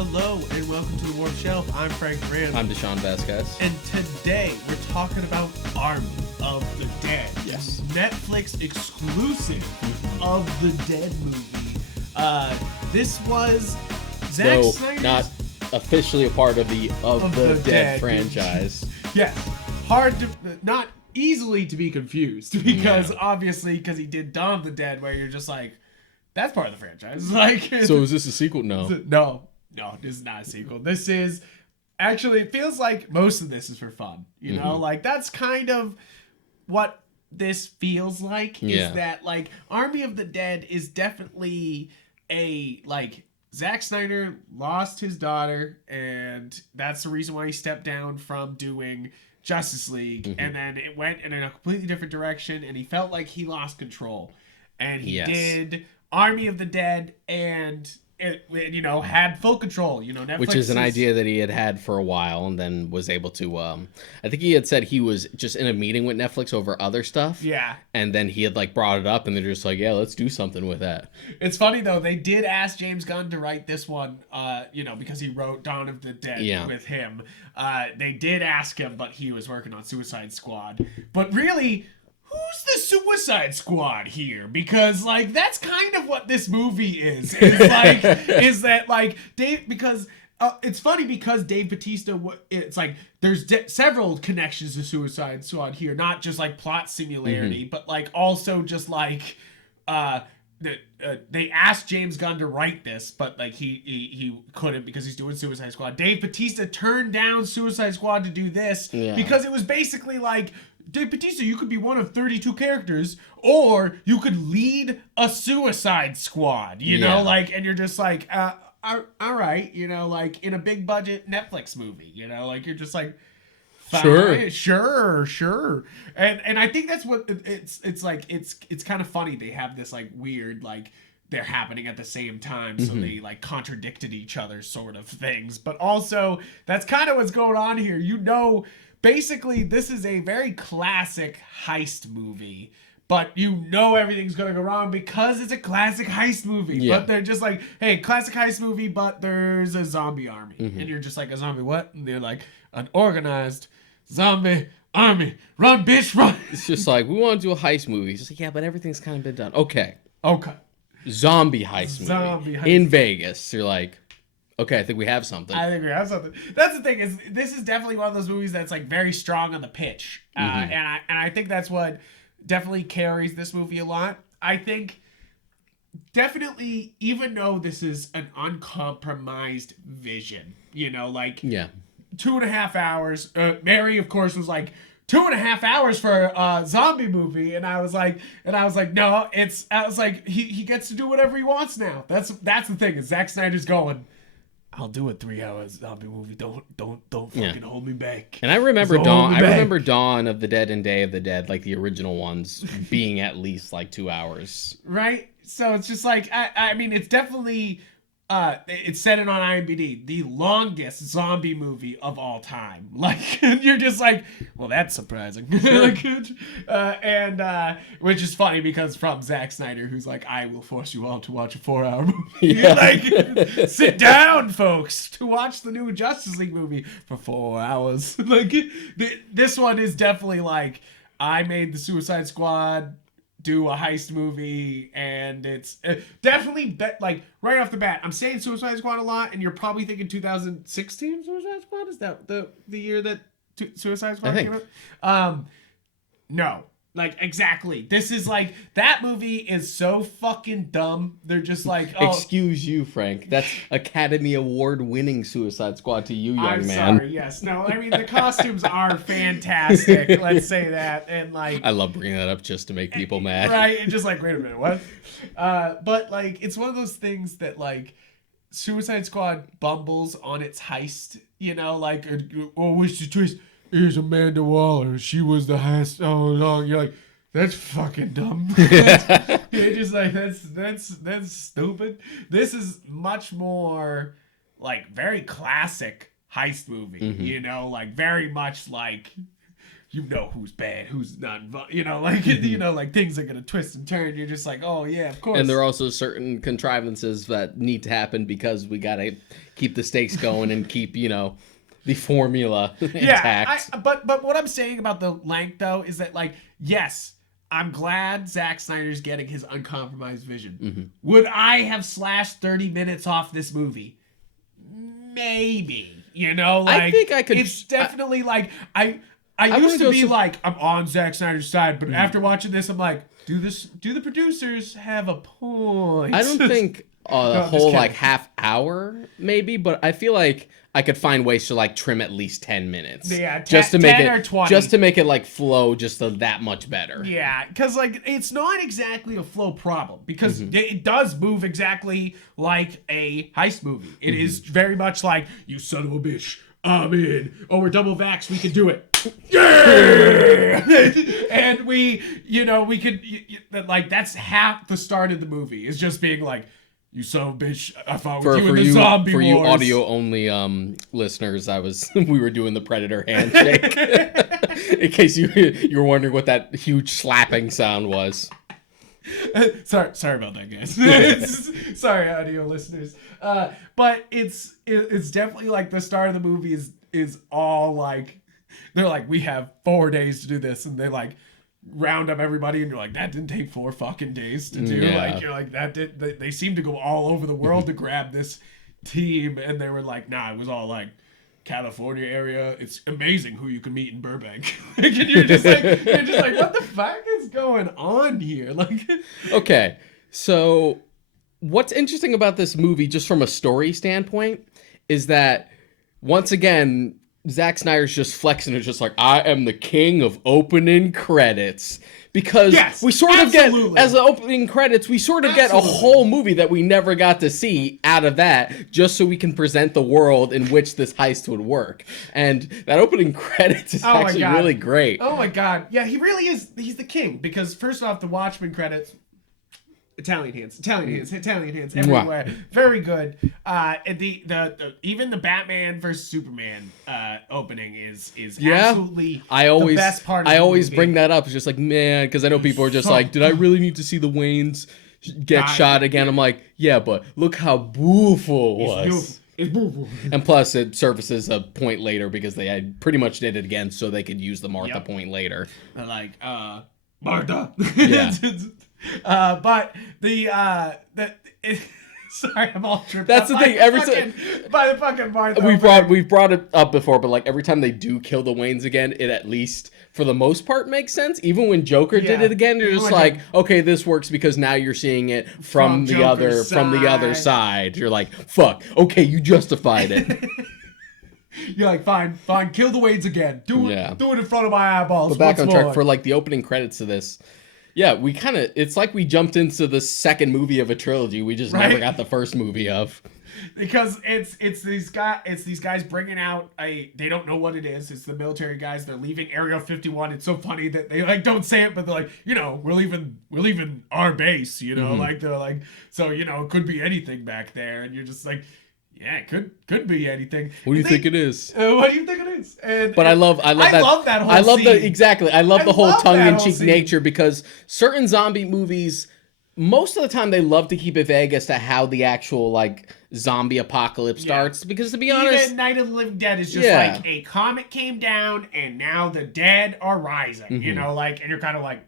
Hello and welcome to the Warp Shelf. I'm Frank Rand. I'm Deshaun Vasquez. And today we're talking about Army of the Dead. Yes. Netflix exclusive of the Dead movie. This was Zack Snyder. Not officially a part of the Dead franchise. Yes. Not easily to be confused because obviously because he did Dawn of the Dead where you're just like, that's part of the franchise. Like, so is this a sequel? No, this is not a sequel. This is actually, it feels like most of this is for fun. You know, like that's kind of what this feels like. Is that like Army of the Dead is definitely a like Zack Snyder lost his daughter, and that's the reason why he stepped down from doing Justice League, and then it went in a completely different direction, and he felt like he lost control, and he did Army of the Dead, and it, you know, had full control. You know, Netflix, which is an idea that he had for a while, and then was able to. I think he had said he was just in a meeting with Netflix over other stuff. Yeah, and then he had like brought it up, and they're just like, "Yeah, let's do something with that." It's funny though; they did ask James Gunn to write this one. You know, because he wrote Dawn of the Dead with him. They did ask him, but he was working on Suicide Squad. But really, who's the Suicide Squad here? Because like that's kind of what this movie is. It's like is that like Dave? Because it's funny because Dave Bautista. It's like there's several connections to Suicide Squad here, not just like plot similarity, but like also just like they asked James Gunn to write this, but like he couldn't because he's doing Suicide Squad. Dave Bautista turned down Suicide Squad to do this because it was basically like, Dave Bautista, you could be one of 32 characters, or you could lead a Suicide Squad, you know, like, and you're just like, all right, you know, like in a big budget Netflix movie, you know, like you're just like, fine, sure. And I think that's what it's like. It's kind of funny. They have this like weird, like they're happening at the same time. So they like contradicted each other sort of things, but also that's kind of what's going on here. You know, basically, this is a very classic heist movie, but you know everything's going to go wrong because it's a classic heist movie. Yeah. But they're just like, hey, classic heist movie, but there's a zombie army. And you're just like, a zombie what? And they're like, an organized zombie army. Run, bitch, run. It's just like, we want to do a heist movie. It's just like, yeah, but everything's kind of been done. Okay. Zombie heist movie. In Vegas. You're like, okay, I think we have something. That's the thing, is this is definitely one of those movies that's like very strong on the pitch. And I think that's what definitely carries this movie a lot. I think definitely, even though this is an uncompromised vision, you know, like 2.5 hours. Mary, of course, was like 2.5 hours for a zombie movie, and I was like, no, I was like, he gets to do whatever he wants now. That's the thing. Is Zack Snyder's going, I'll do a 3-hour zombie movie. Don't fucking hold me back. And I remember Dawn. I remember Dawn of the Dead and Day of the Dead, like the original ones, being at least like 2 hours. Right. So it's just like I mean, it's definitely it's said it on IMDb, the longest zombie movie of all time. Like, you're just like, well, that's surprising. Sure. And which is funny because from Zack Snyder, who's like, I will force you all to watch a 4-hour movie. Like, sit down, folks, to watch the new Justice League movie for 4 hours. Like, this one is definitely like, I made the Suicide Squad do a heist movie, and it's definitely like right off the bat, I'm saying Suicide Squad a lot, and you're probably thinking 2016 Suicide Squad. Is that the year that Suicide Squad came out? No, like exactly. This is like, that movie is so fucking dumb. They're just like, oh, excuse you, Frank. That's Academy Award winning Suicide Squad to you, young man. I'm sorry. Yes. No. I mean, the costumes are fantastic. Let's say that. And like, I love bringing that up just to make people mad. Right. And just like, wait a minute, what? But like, it's one of those things that like Suicide Squad bumbles on its heist. You know, like, oh, what's the twist? Here's Amanda Waller. She was the heist all along. You're like, that's fucking dumb. You're just like, that's stupid. This is much more like very classic heist movie. You know, like very much like you know who's bad, who's not involved. You know, like you know, like things are gonna twist and turn. You're just like, oh yeah, of course. And there are also certain contrivances that need to happen because we gotta keep the stakes going and keep the formula intact. But what I'm saying about the length though is that like yes. I'm glad Zack Snyder's getting his uncompromised vision. Would I have slashed 30 minutes off this movie? Maybe. Like I think I could. It's definitely like I used to be like I'm on Zack Snyder's side, but after watching this, I'm like, do the producers have a point? I don't think a whole like half hour maybe, but I feel like I could find ways to like trim at least 10 minutes. Yeah, just to make 10 it or 20. just to make it like flow just that much better. Yeah, because like it's not exactly a flow problem because it does move exactly like a heist movie. It is very much like you son of a bitch. I'm in. Oh, we're double vaxxed. We can do it. Yeah! And we could like that's half the start of the movie is just being like. You son of a bitch! I fought with you in the zombie wars. For you audio only listeners, we were doing the Predator handshake. In case you were wondering what that huge slapping sound was. Sorry about that, guys. Sorry, audio listeners. But it's definitely like the start of the movie is all like they're like we have 4 days to do this, and they like. Round up everybody and you're like that didn't take 4 fucking days to do. Like you're like that did they seem to go all over the world to grab this team, and they were like nah, it was all like California area. It's amazing who you can meet in Burbank. And you're just like what the fuck is going on here? Like okay, so what's interesting about this movie just from a story standpoint is that once again Zack Snyder's just flexing. It's just like, I am the king of opening credits. Because we sort of get, as the opening credits, we sort of get a whole movie that we never got to see out of that, just so we can present the world in which this heist would work. And that opening credits is actually really great. Oh my god. Yeah, he really is. He's the king. Because first off, the Watchmen credits... Italian hands everywhere. Wow. Very good. And the even the Batman versus Superman opening is absolutely the best part of the movie. I always bring that up. It's just like, man, because I know people are just like, did I really need to see the Waynes get shot again? I'm like, yeah, but look how beautiful it was. It's beautiful. And plus, it surfaces a point later because they had pretty much did it again so they could use the Martha point later. They're like, Martha. Yeah. But sorry, I'm all tripped. That's the thing. By the fucking Martha. We've brought it up before, but like every time they do kill the Waynes again, it at least for the most part makes sense. Even when Joker did it again, you're just like, okay, this works because now you're seeing it from the other side. You're like, fuck. Okay, you justified it. You're like, fine, kill the Waynes again. Do it in front of my eyeballs. But back on track for like the opening credits of this. Yeah, it's like we jumped into the second movie of a trilogy we just never got the first movie of. Because it's these guys bringing out they don't know what it is. It's the military guys. They're leaving Area 51. It's so funny that they like don't say it, but they're like, we're leaving our base, like they're like, so it could be anything back there, and you're just like, yeah, it could be anything. What do you think it is? What do you think it is? But I love that whole I love scene. I love the whole tongue-in-cheek nature because certain zombie movies, most of the time they love to keep it vague as to how the actual like zombie apocalypse starts. Because to be honest, even Night of the Living Dead is just like a comet came down and now the dead are rising. And you're kind of like.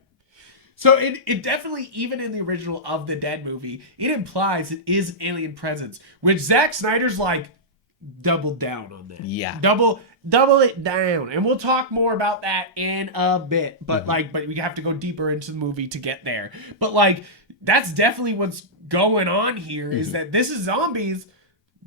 So it definitely, even in the original of the Dead movie, it implies it is an alien presence, which Zack Snyder's like doubled down on that. Yeah. Double it down. And we'll talk more about that in a bit. But but we have to go deeper into the movie to get there. But like that's definitely what's going on here is that this is zombies,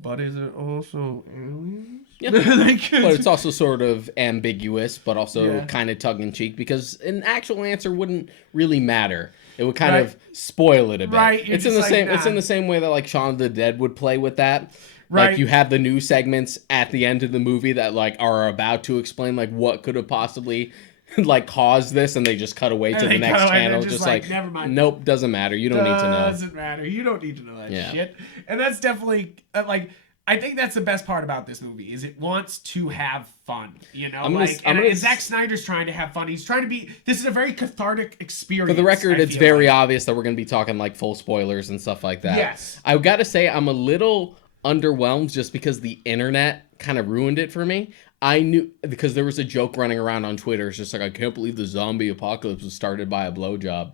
but is it also aliens? Yeah. But it's also sort of ambiguous, but also kind of tongue-in-cheek because an actual answer wouldn't really matter. It would kind of spoil it a bit. Right. It's in the same. It's in the same way that like Shaun of the Dead would play with that. Right. Like you have the new segments at the end of the movie that like are about to explain like what could have possibly like caused this, and they just cut away to the next channel. Just like never mind. Nope, doesn't matter. You don't need to know. Doesn't matter. You don't need to know that shit. And that's definitely like. I think that's the best part about this movie is it wants to have fun, you know. Zack Snyder's trying to have fun. He's trying to be. This is a very cathartic experience. For the record, it's very obvious that we're going to be talking like full spoilers and stuff like that. Yes, I got to say I'm a little underwhelmed just because the internet kind of ruined it for me. I knew because there was a joke running around on Twitter. It's just like I can't believe the zombie apocalypse was started by a blowjob.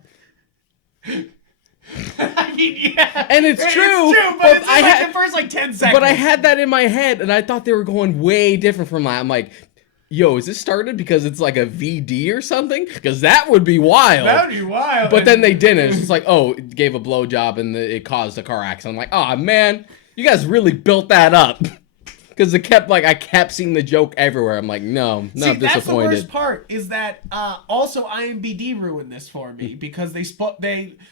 I mean, yeah, and it's true, but it's like the first like 10 seconds. But I had that in my head, and I thought they were going way different from that. I'm like, yo, is this started because it's like a VD or something? Because that would be wild. That would be wild. But then they didn't. It's just like, oh, it gave a blowjob and it caused a car accident. I'm like, oh man, you guys really built that up. Because I kept seeing the joke everywhere. I'm like, no, I'm disappointed. That's the worst part is that also IMDb ruined this for me because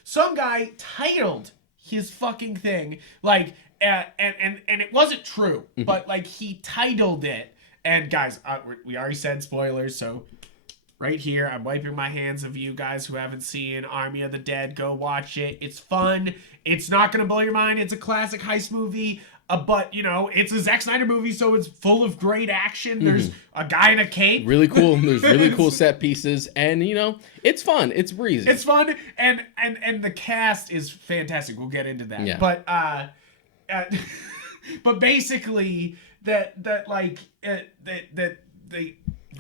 some guy titled his fucking thing like and it wasn't true, but like he titled it. And guys, we already said spoilers, so right here I'm wiping my hands of you guys who haven't seen Army of the Dead. Go watch it. It's fun. It's not gonna blow your mind. It's a classic heist movie. But, you know, it's a Zack Snyder movie, so it's full of great action. There's a guy in a cape. Really cool. There's really cool set pieces. And, you know, it's fun. It's breezy. It's fun. And the cast is fantastic. We'll get into that. Yeah. But basically, the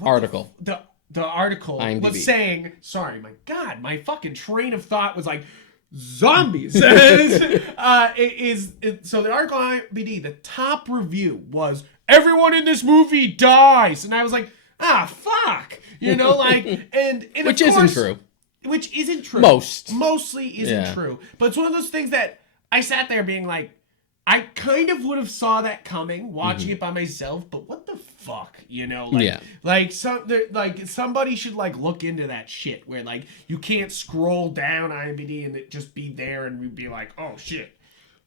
article. The article IMDb. Was saying, sorry, my God, my fucking train of thought was like, zombies. So the article on IMDb, the top review was everyone in this movie dies, and I was like, fuck, you know, like, and which isn't true. Which isn't true. Mostly isn't true. But it's one of those things that I sat there being like, I kind of would have saw that coming watching it by myself, but what the fuck, you know? Like, somebody should like look into that shit where like you can't scroll down IMDb and it just be there and we'd be like, oh shit,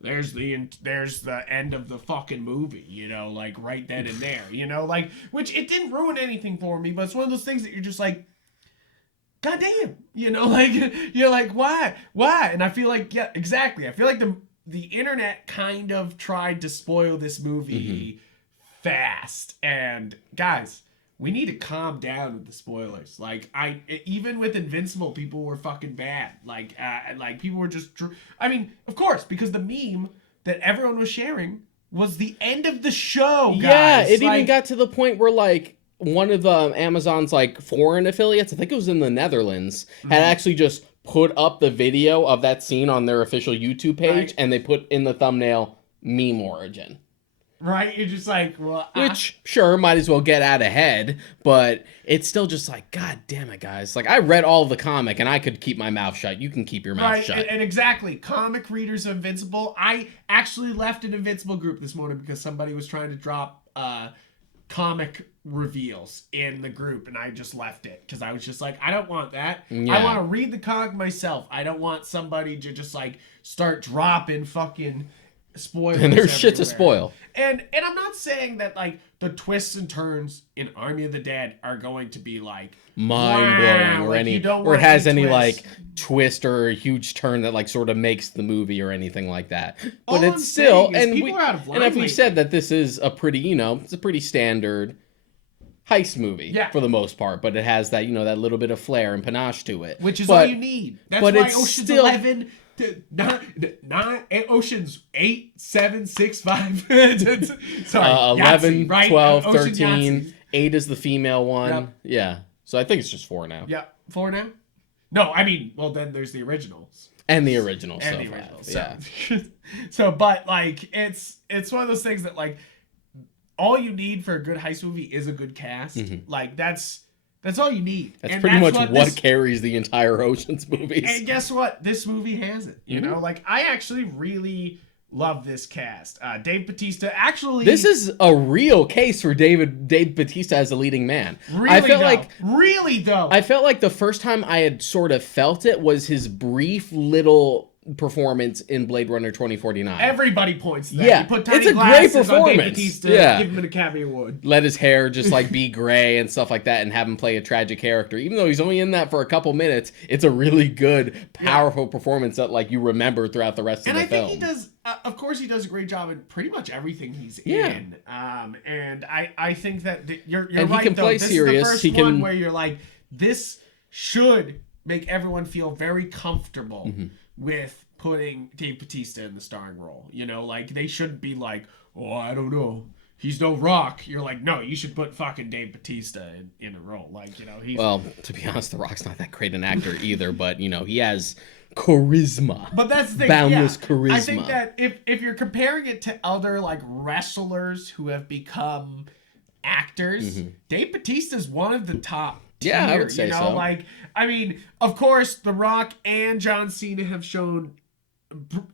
there's the end of the fucking movie, you know, like right then and there, you know, like, which it didn't ruin anything for me, but it's one of those things that you're just like, God damn, you know, like you're like, why? And I feel like, yeah, exactly. I feel like the internet kind of tried to spoil this movie fast. And guys, we need to calm down with the spoilers. Like even with Invincible, people were fucking bad. Like people were just, I mean, of course, because the meme that everyone was sharing was the end of the show, guys. Yeah, it even got to the point where like one of the Amazon's like foreign affiliates, I think it was in the Netherlands, had actually just put up the video of that scene on their official YouTube page, and they put in the thumbnail meme origin. Right? You're just like, well, which sure might as well get out ahead, but it's still just like, God damn it, guys! Like I read all of the comic and I could keep my mouth shut. You can keep your mouth shut. And exactly, comic readers of Invincible. I actually left an Invincible group this morning because somebody was trying to drop comic reveals in the group, and I just left it because I was just like, I don't want that. Yeah. I want to read the comic myself. I don't want somebody to just like start dropping fucking spoilers. And there's shit to spoil. And I'm not saying that like the twists and turns in Army of the Dead are going to be like mind blowing or it has any like twist or a huge turn that like sort of makes the movie or anything like that. But it's still, and if we said that this is a pretty, you know, it's a pretty standard heist movie for the most part, but it has that, you know, that little bit of flair and panache to it, which is all you need. That's why Ocean's 11 9 Ocean's 8 7 6 5 sorry, 11 Yahtzee, 12 right? 13 8 is the female one. Yeah, so I think it's just 4 now. 4 now. No, I mean, well, then there's the originals and the originals. So but like it's one of those things that like all you need for a good heist movie is a good cast. Like that's all you need. That's pretty much what carries the entire Ocean's movies. And guess what? This movie has it. You know, like I actually really love this cast. Dave Bautista actually. This is a real case for Dave Bautista as a leading man. Really, I felt really though. I felt like the first time I had sort of felt it was his brief little performance in Blade Runner 2049. Everybody points to that. Yeah, You put tiny it's a great glasses on Dave performance. Bautista, Yeah. give him an Academy Award. Let his hair just like be gray and stuff like that, and have him play a tragic character. Even though he's only in that for a couple minutes, it's a really good, powerful performance that like you remember throughout the rest of the film. And I think he does. Of course, he does a great job in pretty much everything he's Yeah. in. And I think that you're And right. he can though. play This serious. is the first He one can- where you're like, this should make everyone feel very comfortable with putting Dave Bautista in the starring role. You know, like they shouldn't be like, oh, I don't know, he's no Rock. You're like, no, you should put fucking Dave Bautista in a role. Like, you know, he's Well, to be honest, The Rock's not that great an actor either, but you know, he has charisma. But that's the thing, boundless yeah. charisma. I think that if you're comparing it to other like wrestlers who have become actors, Dave Bautista's one of the top tier, Yeah, I would say you know? so. Like, I mean, of course, The Rock and John Cena have shown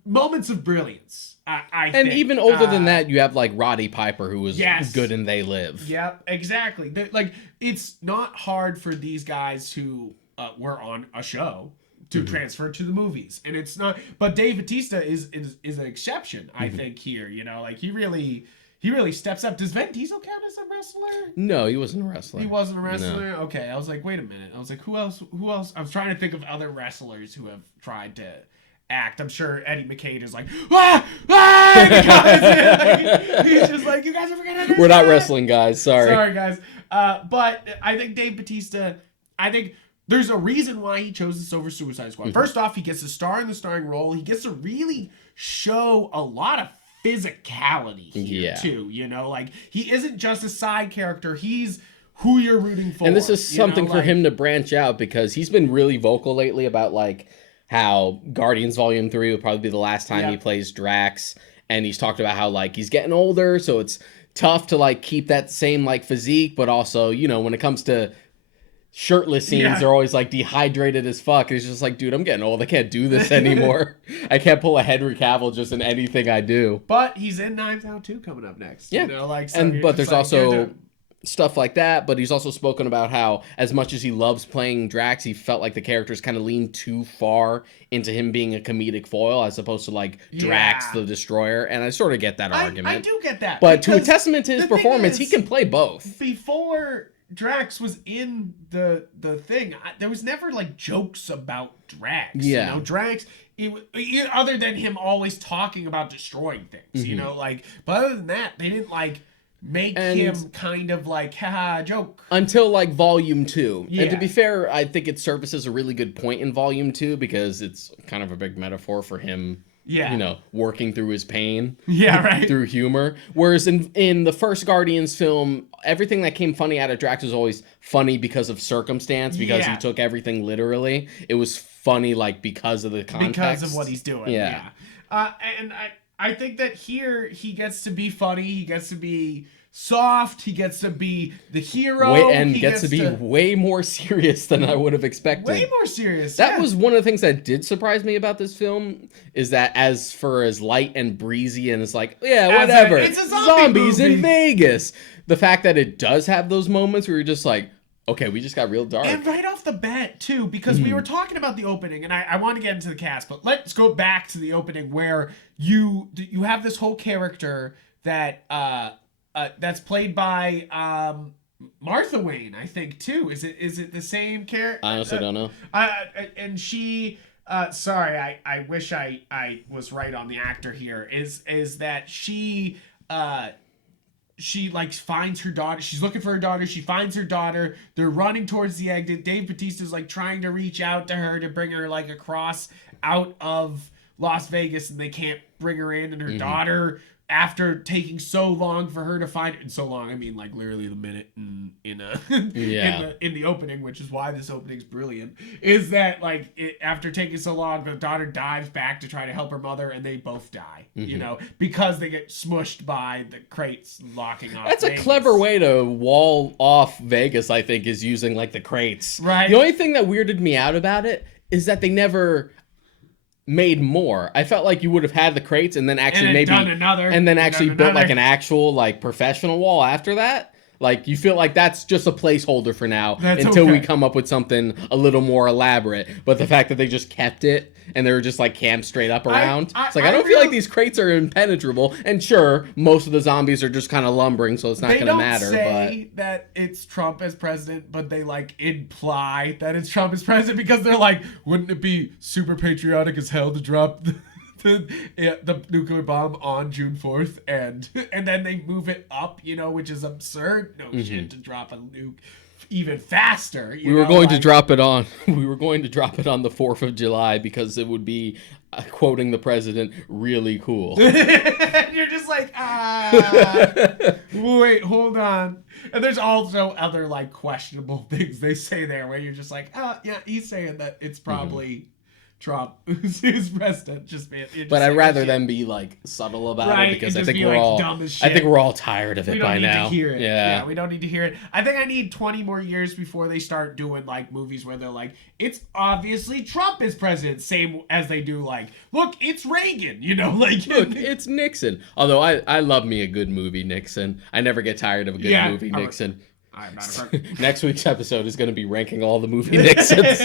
moments of brilliance. I And think. even older than that, you have like Roddy Piper, who was Yes. good in They Live. Yep, exactly. Like, it's not hard for these guys who were on a show to transfer to the movies, and it's not. But Dave Bautista is an exception, I think. Here, you know, like he really steps up. Does Vin Diesel count as a wrestler? No, he wasn't a wrestler. He wasn't a wrestler. Okay, I was like, wait a minute. I was like, who else? I was trying to think of other wrestlers who have tried to act. I'm sure Eddie McCain is like, he's just like, you guys are forgetting. We're not wrestling guys. Sorry, guys. But I think Dave Bautista, there's a reason why he chose this over Suicide Squad. First off, he gets to star in the starring role. He gets to really show a lot of physicality here, too. You know, like, he isn't just a side character. He's who you're rooting for. And this is something for him to branch out, because he's been really vocal lately about, like, how Guardians Volume 3 will probably be the last time he plays Drax. And he's talked about how, like, he's getting older, so it's tough to, like, keep that same, like, physique. But also, you know, when it comes to shirtless scenes, they're always, like, dehydrated as fuck. It's just like, dude, I'm getting old. I can't do this anymore. I can't pull a Henry Cavill just in anything I do. But he's in Knives Out 2 coming up next. Yeah. You know, like, so but there's also stuff like that, but he's also spoken about how, as much as he loves playing Drax, he felt like the characters kind of leaned too far into him being a comedic foil as opposed to like Drax the Destroyer, and I sort of get that argument. I do get that. But to a testament to his performance, he can play both. Before Drax was in the thing, there was never like jokes about Drax. Yeah. You know, Drax, other than him always talking about destroying things, you know, like, but other than that, they didn't like make him kind of like, haha, joke. Until like Volume 2. Yeah. And to be fair, I think it services a really good point in Volume 2, because it's kind of a big metaphor for him, you know, working through his pain. Yeah, right. Through humor. Whereas in the first Guardians film, everything that came funny out of Drax was always funny because of circumstance, because he took everything literally. It was funny like because of the context. Because of what he's doing. Yeah. And I think that here he gets to be funny, he gets to be soft, he gets to be the hero, and he gets to be way more serious than I would have expected. Way more serious. That was one of the things that did surprise me about this film, is that as light and breezy and it's like, yeah, whatever. It's a zombies in Vegas. The fact that it does have those moments where you're just like, okay, we just got real dark. And right off the bat, too, because we were talking about the opening, and I want to get into the cast, but let's go back to the opening where you have this whole character that that's played by Martha Wayne, I think, too. Is it the same character? I honestly don't know. And she, sorry, I wish I was right on the actor here. Is that she like finds her daughter. She's looking for her daughter. She finds her daughter. They're running towards the exit. Dave Bautista's like trying to reach out to her to bring her like across out of Las Vegas, and they can't bring her in. And her daughter, after taking so long for her to find it, and so long, I mean like literally the minute in the opening, which is why this opening's brilliant, is that like after taking so long, the daughter dives back to try to help her mother, and they both die, you know, because they get smushed by the crates locking off. That's Vegas. a clever way to wall off Vegas, I think, is using like the crates. Right. The only thing that weirded me out about it is that they never made more. I felt like you would have had the crates and then actually built like an actual like professional wall after that. Like, you feel like that's just a placeholder for now until we come up with something a little more elaborate. But the fact that they just kept it and they were just like camped straight up around. I It's like I don't feel like these crates are impenetrable. And sure, most of the zombies are just kind of lumbering, so it's not going to matter. They don't say that it's Trump as president, but they like imply that it's Trump as president because they're like, wouldn't it be super patriotic as hell to drop the nuclear bomb on June 4th, and then they move it up, which is absurd. No shit, to drop a nuke even faster. We were going to drop it on the 4th of July because it would be, quoting the president, really cool. You're just like, wait, hold on. And there's also other like questionable things they say there where you're just like, yeah, he's saying that it's probably Trump who's president. But I'd rather them be like subtle about it because I think we're all tired of it by now. We don't need to hear it. Yeah, we don't need to hear it. I think I need 20 more years before they start doing like movies where they're like, it's obviously Trump is president, same as they do like, look, it's Reagan, like look, it's Nixon. Although I love me a good movie, Nixon. I never get tired of a good movie, Nixon. Next week's episode is going to be ranking all the movie Nixons.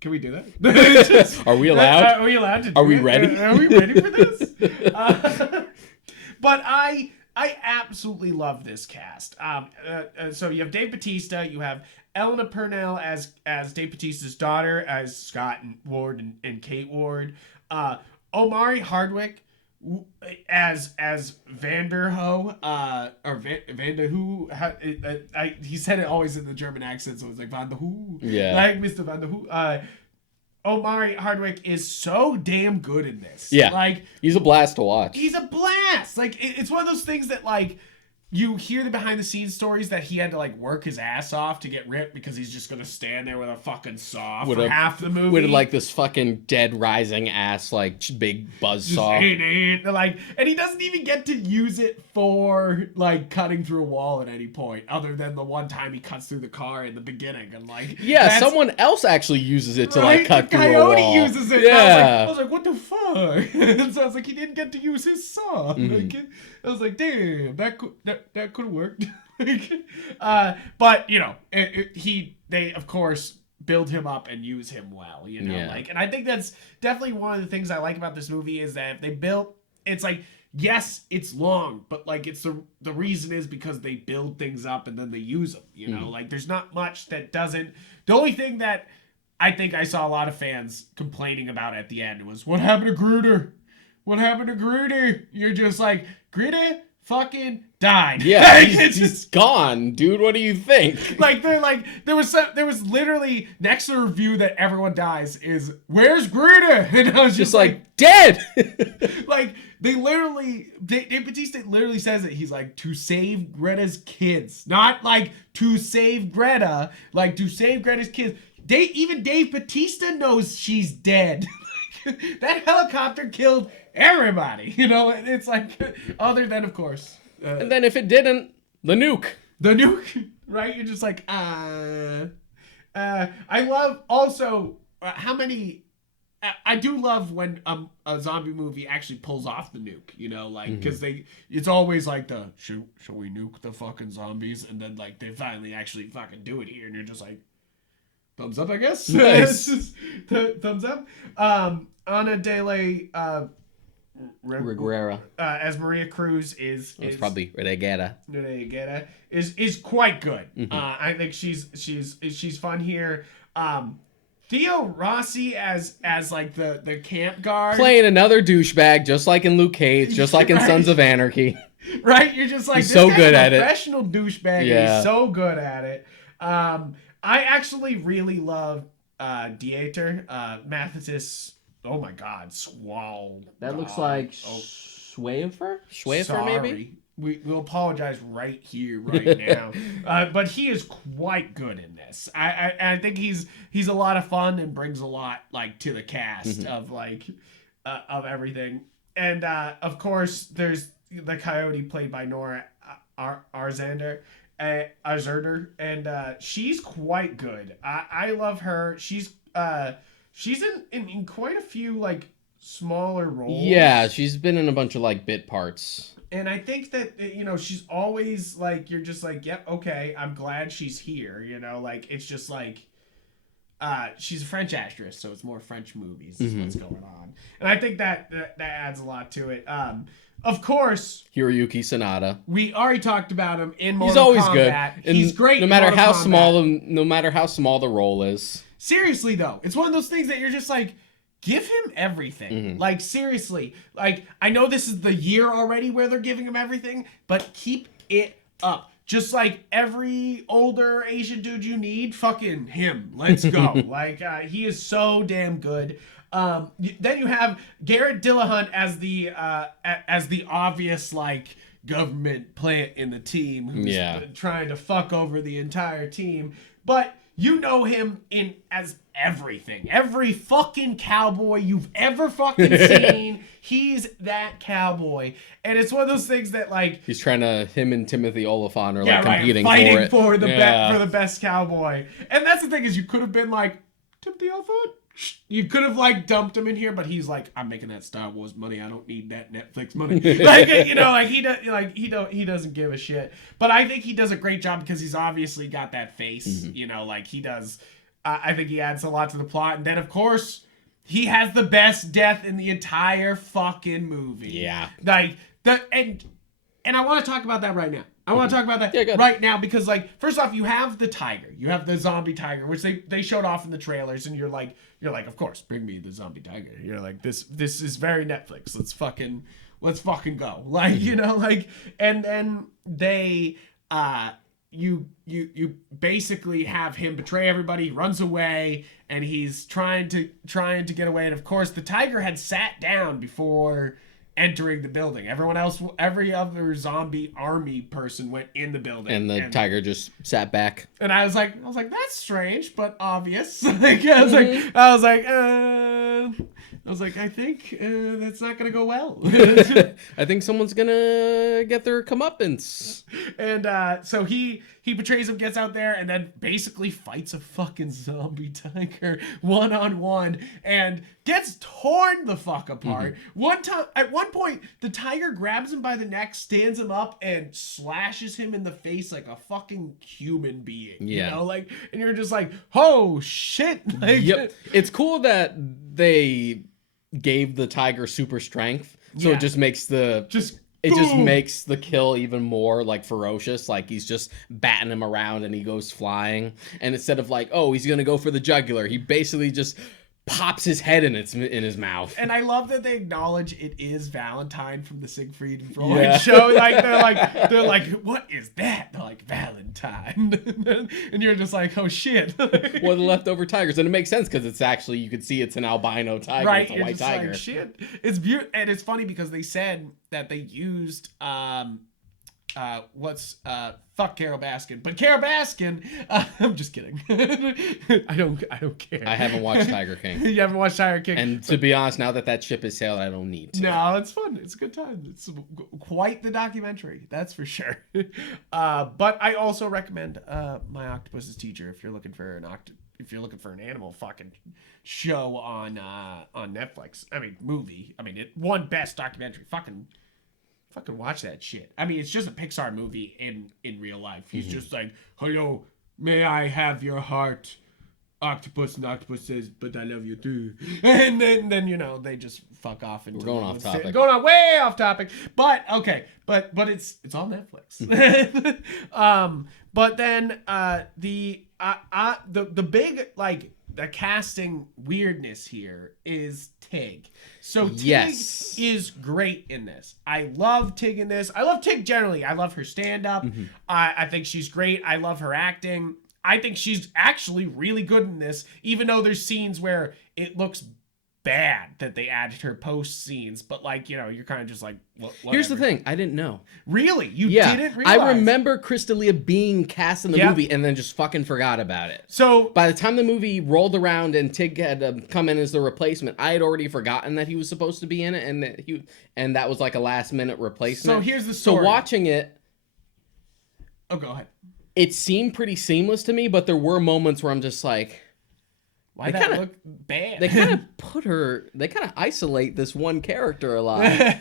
Can we do that? Are we allowed? Are we allowed to do Are we ready? Are we ready for this? But I absolutely love this cast. So you have Dave Bautista, you have Elena Purnell as Dave Bautista's daughter, as Scott Ward and Kate Ward. Omari Hardwick as Vanderhoo, or Vanderhoo. He said it always in the German accent, so it's like Vanderhoo. Yeah. Like Mr. Vanderhoo. Omari Hardwick is so damn good in this. Yeah. Like, he's a blast to watch. He's a blast. Like, it's one of those things that, like, you hear the behind the scenes stories that he had to like work his ass off to get ripped because he's just gonna stand there with a fucking saw for half the movie. With like this fucking dead rising ass like big buzz saw. Like, and he doesn't even get to use it for like cutting through a wall at any point, other than the one time he cuts through the car in the beginning and like. Yeah, someone else actually uses it to like cut through a Coyote wall. uses it. Yeah. I was like, what the fuck? And so I was like, he didn't get to use his saw. Like, I was like, damn, that could have worked. But they of course build him up and use him well, like, and I think that's definitely one of the things I like about this movie is that they built. It's like, yes, it's long, but like it's the reason is because they build things up and then they use them. Like there's not much that doesn't. The only thing that I think I saw a lot of fans complaining about at the end was, what happened to Gruder? What happened to Gruder? You're just like, Gruder fucking died. Yeah, he's gone, dude. What do you think? Like they're like, there was literally next to the review that everyone dies is, where's Gruder? And I was just like dead. Like they literally, Dave Bautista literally says it. He's like, to save Greta's kids, not like to save Greta, like to save Greta's kids. Even Dave Bautista knows she's dead. That helicopter killed everybody, it's like, other than, of course. And then if it didn't, the nuke, right? You're just like, I love also how many, I do love when a zombie movie actually pulls off the nuke, like, because it's always like should we nuke the fucking zombies? And then like they finally actually fucking do it here, and you're just like, thumbs up, I guess. Nice. Thumbs up. Ana de la Reguera as Maria Cruz is probably Reguera is quite good. I think she's fun here. Theo Rossi as like the camp guard, playing another douchebag, just like in Luke Cage, just like in Sons of Anarchy. Right, you're just like, he's so good at it. Professional douchebag. Yeah. He's so good at it. I actually really love Dieter Mathesis. Oh my God, Swall. That looks like Schweifer? Maybe? We'll apologize right here, right now. But he is quite good in this. I think he's a lot of fun and brings a lot like to the cast of like of everything. And of course, there's the Coyote played by Nora Arzerder, and she's quite good. I love her. She's in quite a few like smaller roles. Yeah, she's been in a bunch of like bit parts. And I think that she's always like, you're just like, yep, okay, I'm glad she's here. Like it's just like she's a French actress, so it's more French movies is what's going on. And I think that adds a lot to it. Of course, Hiroyuki Sanada. We already talked about him in Mortal He's always Kombat. good. He's great. No matter how small, the role is. Seriously though, it's one of those things that you're just like, give him everything. Like seriously, like I know this is the year already where they're giving him everything, but keep it up. Just like every older Asian dude you need, fucking him. Let's go. Like he is so damn good. Then you have Garrett Dillahunt as the obvious like government plant in the team who's trying to fuck over the entire team, but you know him as everything. Every fucking cowboy you've ever fucking seen, he's that cowboy. And it's one of those things that like he's trying to him and Timothy Olyphant are competing for it. for the best cowboy. And that's the thing is you could have been like Timothy Olyphant. You could have like dumped him in here, but he's like, I'm making that Star Wars money. I don't need that Netflix money. Like he doesn't give a shit. But I think he does a great job because he's obviously got that face. You know, like he does. I think he adds a lot to the plot, and then of course he has the best death in the entire fucking movie. Yeah, like and I want to talk about that right now. I want to talk about that right now because, like, first off, you have the tiger. You have the zombie tiger, which they showed off in the trailers, and you're like, of course, bring me the zombie tiger. You're like, this is very Netflix. Let's fucking go. Like, you know, like, and then they, you basically have him betray everybody. He runs away, and he's trying to get away. And of course, the tiger had sat down before entering the building. Every other zombie army person went in the building, and the tiger just sat back. And I was like, that's strange, but obvious. Like, I was like, I think that's not gonna go well. I think someone's gonna get their comeuppance. And so he betrays him, gets out there, and then basically fights a fucking zombie tiger one-on-one, and gets torn the fuck apart. At one point, the tiger grabs him by the neck, stands him up, and slashes him in the face like a fucking human being. You know, like, and you're just like, oh shit. Like, it's cool that they gave the tiger super strength, so it just makes makes the kill even more like ferocious. Like he's just batting him around and he goes flying, and instead of like, oh, he's gonna go for the jugular, he basically just pops his head in his mouth. And I love that they acknowledge it is Valentine from the Siegfried and Roy show. Like they're like, what is that? They're like, Valentine. And you're just like, oh shit. Well, the leftover tigers, and it makes sense because it's actually, you could see it's an albino tiger. Right, it's a white tiger. Like, shit. It's beautiful, and it's funny because they said that they used fuck Carol Baskin, but Carol Baskin, I'm just kidding. I don't care. I haven't watched Tiger King. You haven't watched Tiger King, and to be honest, now that ship has sailed, I don't need to. No, it's fun. It's a good time. It's quite the documentary, that's for sure. But I also recommend My Octopus's Teacher if you're looking for an animal fucking show on Netflix. I mean, movie. I mean, it won best documentary. Fucking watch that shit. I mean, it's just a Pixar movie in real life. He's just like, hello, may I have your heart? Octopus, and Octopus says, but I love you too. And then you know, they just fuck off into going off topic. Going on way off topic. But okay, but it's on Netflix. But then the big like the casting weirdness here is Tig. So Tig is great in this. I love Tig in this. I love Tig generally. I love her stand-up. I think she's great. I love her acting. I think she's actually really good in this, even though there's scenes where it looks bad that they added her post scenes. But like, you know, you're kind of just like, whatever. Here's the thing. I didn't know. Really? You didn't realize? I remember Crystalia being cast in the movie and then just fucking forgot about it. So by the time the movie rolled around and Tig had come in as the replacement, I had already forgotten that he was supposed to be in it, and that was like a last minute replacement. So here's the story. So watching it, oh, go ahead. It seemed pretty seamless to me, but there were moments where I'm just like, why that look bad? They kind of isolate this one character a lot.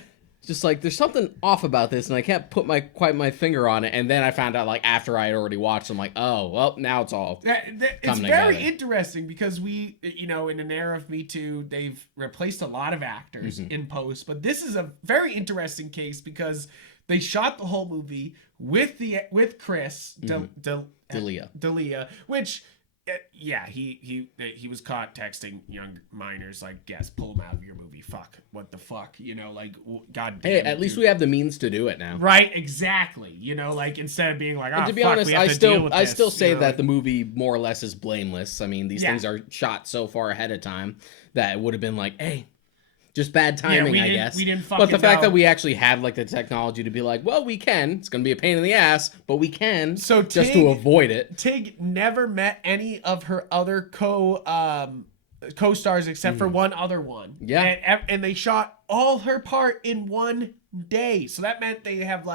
just like there's something off about this, and I can't put quite my finger on it. And then I found out like after I had already watched, I'm like, oh well, now it's all it's very interesting because we, you know, in an era of Me Too, they've replaced a lot of actors in post, but this is a very interesting case because they shot the whole movie with Chris D'Elia, which. Yeah, he was caught texting young minors like, yes, pull him out of your movie. Fuck, what the fuck, you know, like, god damn. Hey, at least we have the means to do it now. Right, exactly. You know, like instead of being like, oh, to be fuck, honest, we have to deal with this, I still say you know, that like, the movie more or less is blameless. I mean, these things are shot so far ahead of time that it would have been like, hey. Just bad timing, I guess. We didn't fucking But the fact know. that we actually have like the technology to be like, well, we can. It's gonna be a pain in the ass, but we can. So just to avoid it. Tig never met any of her other co-stars except for one other one. Yeah, and they shot all her part in one day. So that meant they had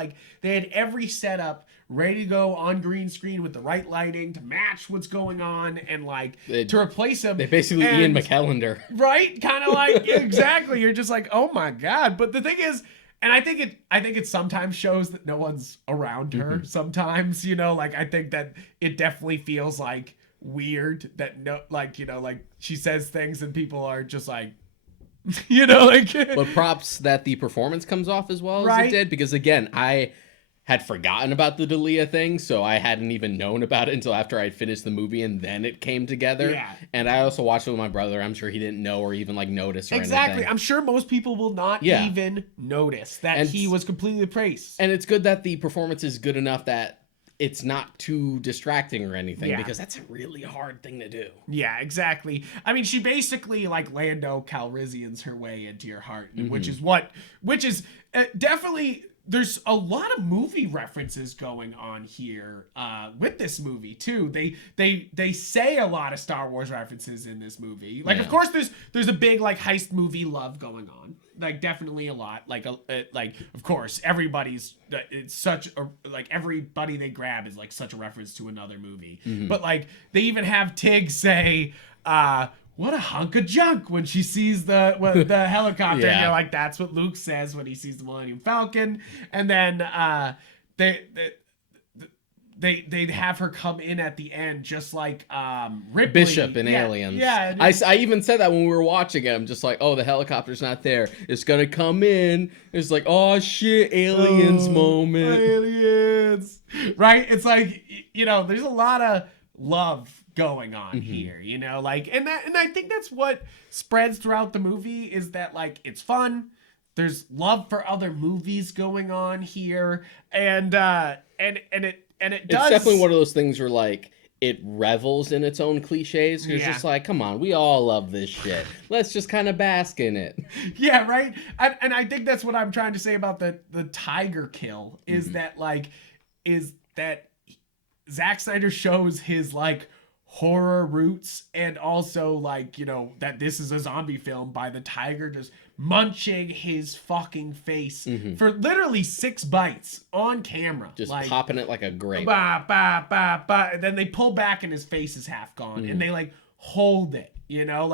every setup ready to go on green screen with the right lighting to match what's going on and to replace him. They basically Ian McKellen. Right? Kind of like, exactly. You're just like, oh my God. But the thing is, and I think it sometimes shows that no one's around her sometimes, you know, like I think that it definitely feels like weird that she says things and people are just like, you know, like. But props that the performance comes off as well as it did, because again, I had forgotten about the D'Elia thing, so I hadn't even known about it until after I'd finished the movie, and then it came together. Yeah. And I also watched it with my brother. I'm sure he didn't know or even notice or exactly. anything. I'm sure most people will not even notice that he was completely replaced. And it's good that the performance is good enough that it's not too distracting or anything, because that's a really hard thing to do. Yeah, exactly. I mean, she basically Lando Calrissian's her way into your heart, which is definitely. There's a lot of movie references going on here with this movie too. They say a lot of Star Wars references in this movie. Of course, there's a big heist movie love going on. Definitely a lot. Of course, everybody's it's such a everybody they grab is such a reference to another movie. But they even have Tig say, what a hunk of junk when she sees the helicopter. And you're like, that's what Luke says when he sees the Millennium Falcon. And then they have her come in at the end just like Ripley. Bishop in Aliens. Yeah. I even said that when we were watching it. I'm just like, oh, the helicopter's not there. It's gonna come in. It's like, oh shit, Aliens moment. Aliens. Right? It's there's a lot of love going on here, you know, and I think that's what spreads throughout the movie is that it's fun. There's love for other movies going on here, and it does. It's definitely one of those things where it revels in its own cliches. It's just come on, we all love this shit. Let's just kind of bask in it. Yeah, right. And I think that's what I'm trying to say about the tiger kill is that Zack Snyder shows his horror roots, and also that this is a zombie film by the tiger just munching his fucking face for literally 6 bites on camera, just popping it like a grape. Bah, bah, bah, bah. And then they pull back and his face is half gone, and they hold it, you know,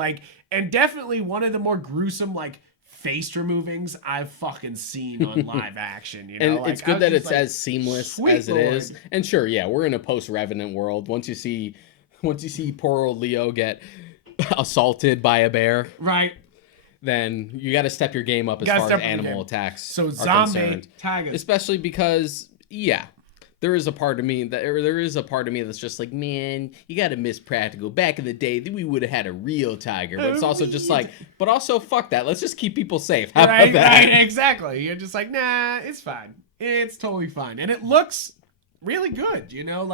and definitely one of the more gruesome face removings I've fucking seen on live action, you know. And it's good that it's as seamless as it is. And sure, we're in a post-Revenant world. Once you see poor old Leo get assaulted by a bear, right, then you got to step your game up as far as animal attacks so are zombie concerned. tigers, especially because there is a part of me that's just like, man, you got to miss practical. Back in the day, we would have had a real tiger. But it's also just but also fuck that. Let's just keep people safe. How about that? Right, exactly. You're just like, nah, it's fine. It's totally fine, and it looks really good. You know,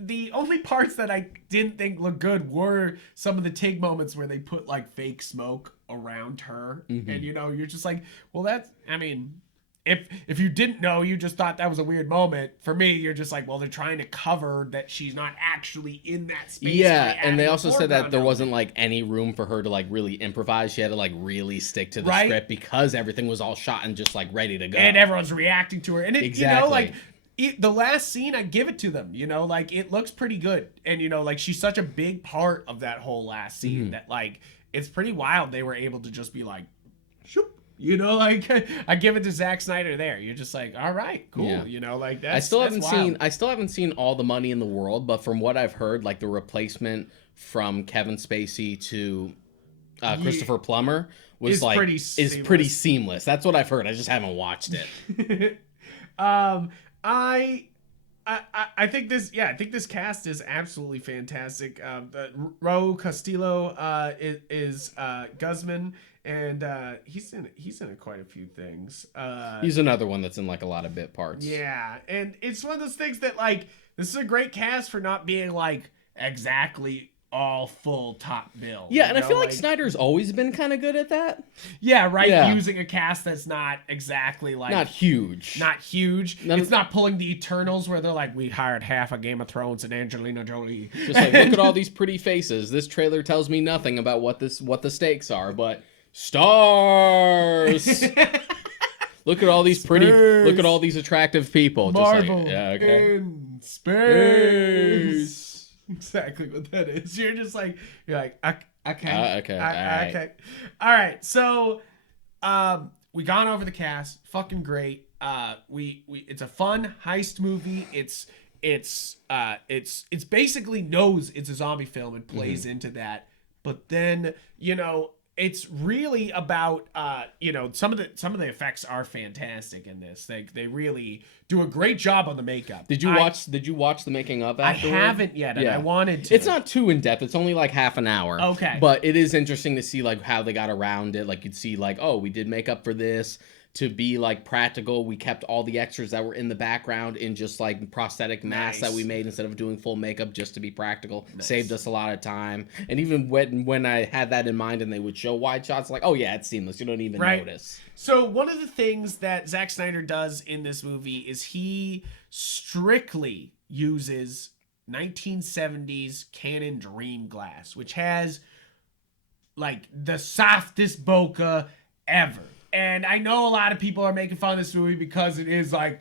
the only parts that I didn't think looked good were some of the Tig moments where they put fake smoke around her, and you're just like, well, that's, I mean, if you didn't know, you just thought that was a weird moment. For me, you're just like, well, they're trying to cover that she's not actually in that space. Yeah, and they also said that there wasn't any room for her to really improvise. She had to really stick to the script because everything was all shot and just ready to go, and everyone's reacting to her, and it, exactly. The last scene, I give it to them, you know, it looks pretty good. And, you know, she's such a big part of that whole last scene that, it's pretty wild they were able to just be shoop, You know, like I give it to Zack Snyder there. You're just like, all right, cool. Yeah. You know, like that's I still that's haven't wild. seen all the money in the world, but from what I've heard, like the replacement from Kevin Spacey to Christopher Plummer was pretty seamless. That's what I've heard. I just haven't watched it. I think this cast is absolutely fantastic. Raul Castillo is Guzman, and he's in quite a few things. He's another one that's in like a lot of bit parts. Yeah, and it's one of those things that like this is a great cast for not being like exactly all full top bill. Yeah, and I feel like Snyder's always been kind of good at that. Yeah, right. Yeah. Using a cast that's not exactly like not huge. It's not pulling the Eternals where they're like, we hired half of Game of Thrones and Angelina Jolie. Just like, look at all these pretty faces. This trailer tells me nothing about what the stakes are, but stars. Look at all these look at all these attractive people. Marvel just like, yeah, okay. in space. Exactly what that is. You're like, okay. Okay. All right. So, we gone over the cast. Fucking great. It's a fun heist movie. It's basically knows it's a zombie film and plays into that. But then, it's really about some of the effects are fantastic in this. They really do a great job on the makeup. Did you watch the making of afterward? I haven't yet, and I wanted to. It's not too in depth. It's only like half an hour. Okay. But it is interesting to see like how they got around it. Like you'd see like, oh, we did make up for this to be like practical. We kept all the extras that were in the background in just like prosthetic masks that we made instead of doing full makeup just to be practical. Saved us a lot of time. And even when I had that in mind and they would show wide shots, like, oh yeah, it's seamless. You don't even notice. So one of the things that Zack Snyder does in this movie is he strictly uses 1970s Canon Dream Glass, which has like the softest bokeh ever. And I know a lot of people are making fun of this movie because it is like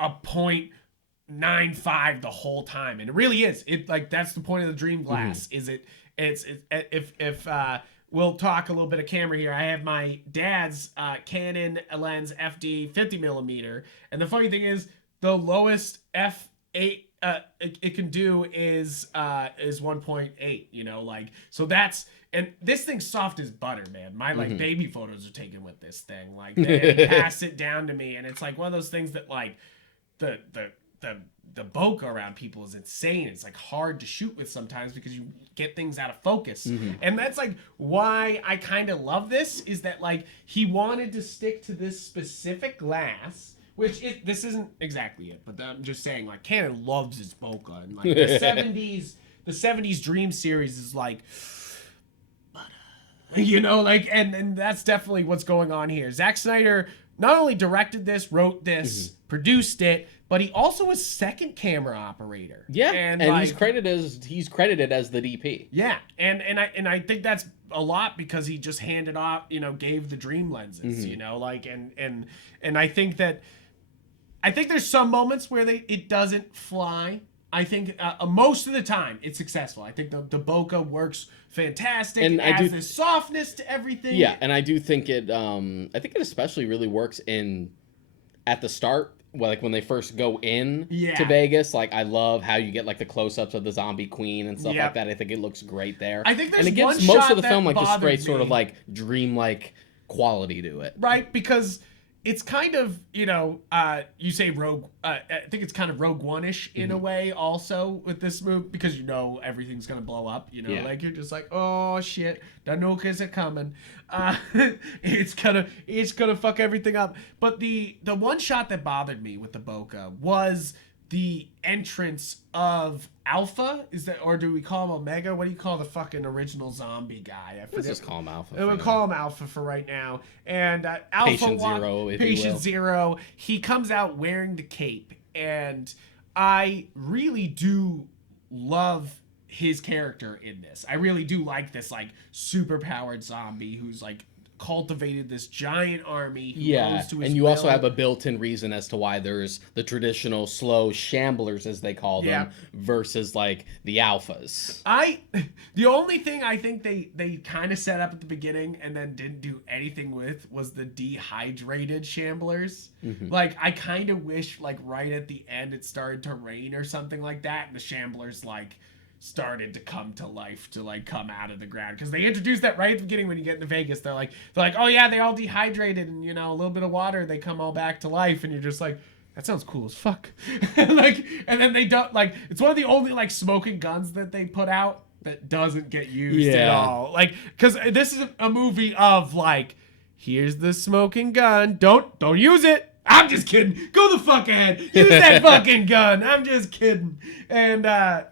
a 0.95 the whole time, and it really is. It like that's the point of the Dream Glass. Is it? If we'll talk a little bit of camera here. I have my dad's Canon lens FD 50 millimeter, and the funny thing is the lowest f8 it can do is 1.8. You know, like so that's. And this thing's soft as butter, man. My like baby photos are taken with this thing. Like they pass it down to me, and it's like one of those things that like the bokeh around people is insane. It's like hard to shoot with sometimes because you get things out of focus, and that's like why I kind of love this. Is that like he wanted to stick to this specific glass. Which this isn't exactly it, but I'm just saying like Canon loves its bokeh, and like the 70s Dream series is like. You know, like, and that's definitely what's going on here. Zack Snyder not only directed this, wrote this, produced it, but he also was second camera operator. Yeah, and like, he's credited as the DP. Yeah, and I think that's a lot because he just handed off, gave the dream lenses, like and I think there's some moments where it doesn't fly. I think most of the time it's successful. I think the bokeh works fantastic. And it adds this softness to everything. Yeah, and I do think it. I think it especially really works at the start, like when they first go in to Vegas. Like I love how you get like the close-ups of the zombie queen and stuff like that. I think it looks great there. I think there's and it gives one most shot of the film like this great me. sort of like dream-like quality to it. Right, because. It's kind of, you say Rogue, I think it's kind of Rogue One-ish in a way also with this move because everything's going to blow up, like you're just like, oh shit, the Nukas are coming. It's gonna fuck everything up. But the one shot that bothered me with the bokeh was the entrance of Alpha. Or do we call him Omega? What do you call the fucking original zombie guy? Let's just call him Alpha. We'll call him Alpha for right now. And Alpha Patient Zero. He comes out wearing the cape, and I really do love his character in this. I really do like this like super powered zombie who's like cultivated this giant army who Yeah, goes to his and you also will. have a built-in reason as to why there's the traditional slow shamblers, as they call them, versus like the alphas. The only thing I think they kind of set up at the beginning and then didn't do anything with was the dehydrated shamblers. Like, I kind of wish, like, right at the end it started to rain or something like that, and the shamblers, like, started to come to life, to like come out of the ground, because they introduced that right at the beginning. When you get into Vegas, they're like, oh yeah, they all dehydrated, and you know, a little bit of water, they come all back to life, and you're just like, that sounds cool as fuck. Like, and then they don't, like, it's one of the only like smoking guns that they put out that doesn't get used at all. Like, because this is a movie of like, here's the smoking gun, don't use it. I'm just kidding. Go the fuck ahead. Use that fucking gun. I'm just kidding. And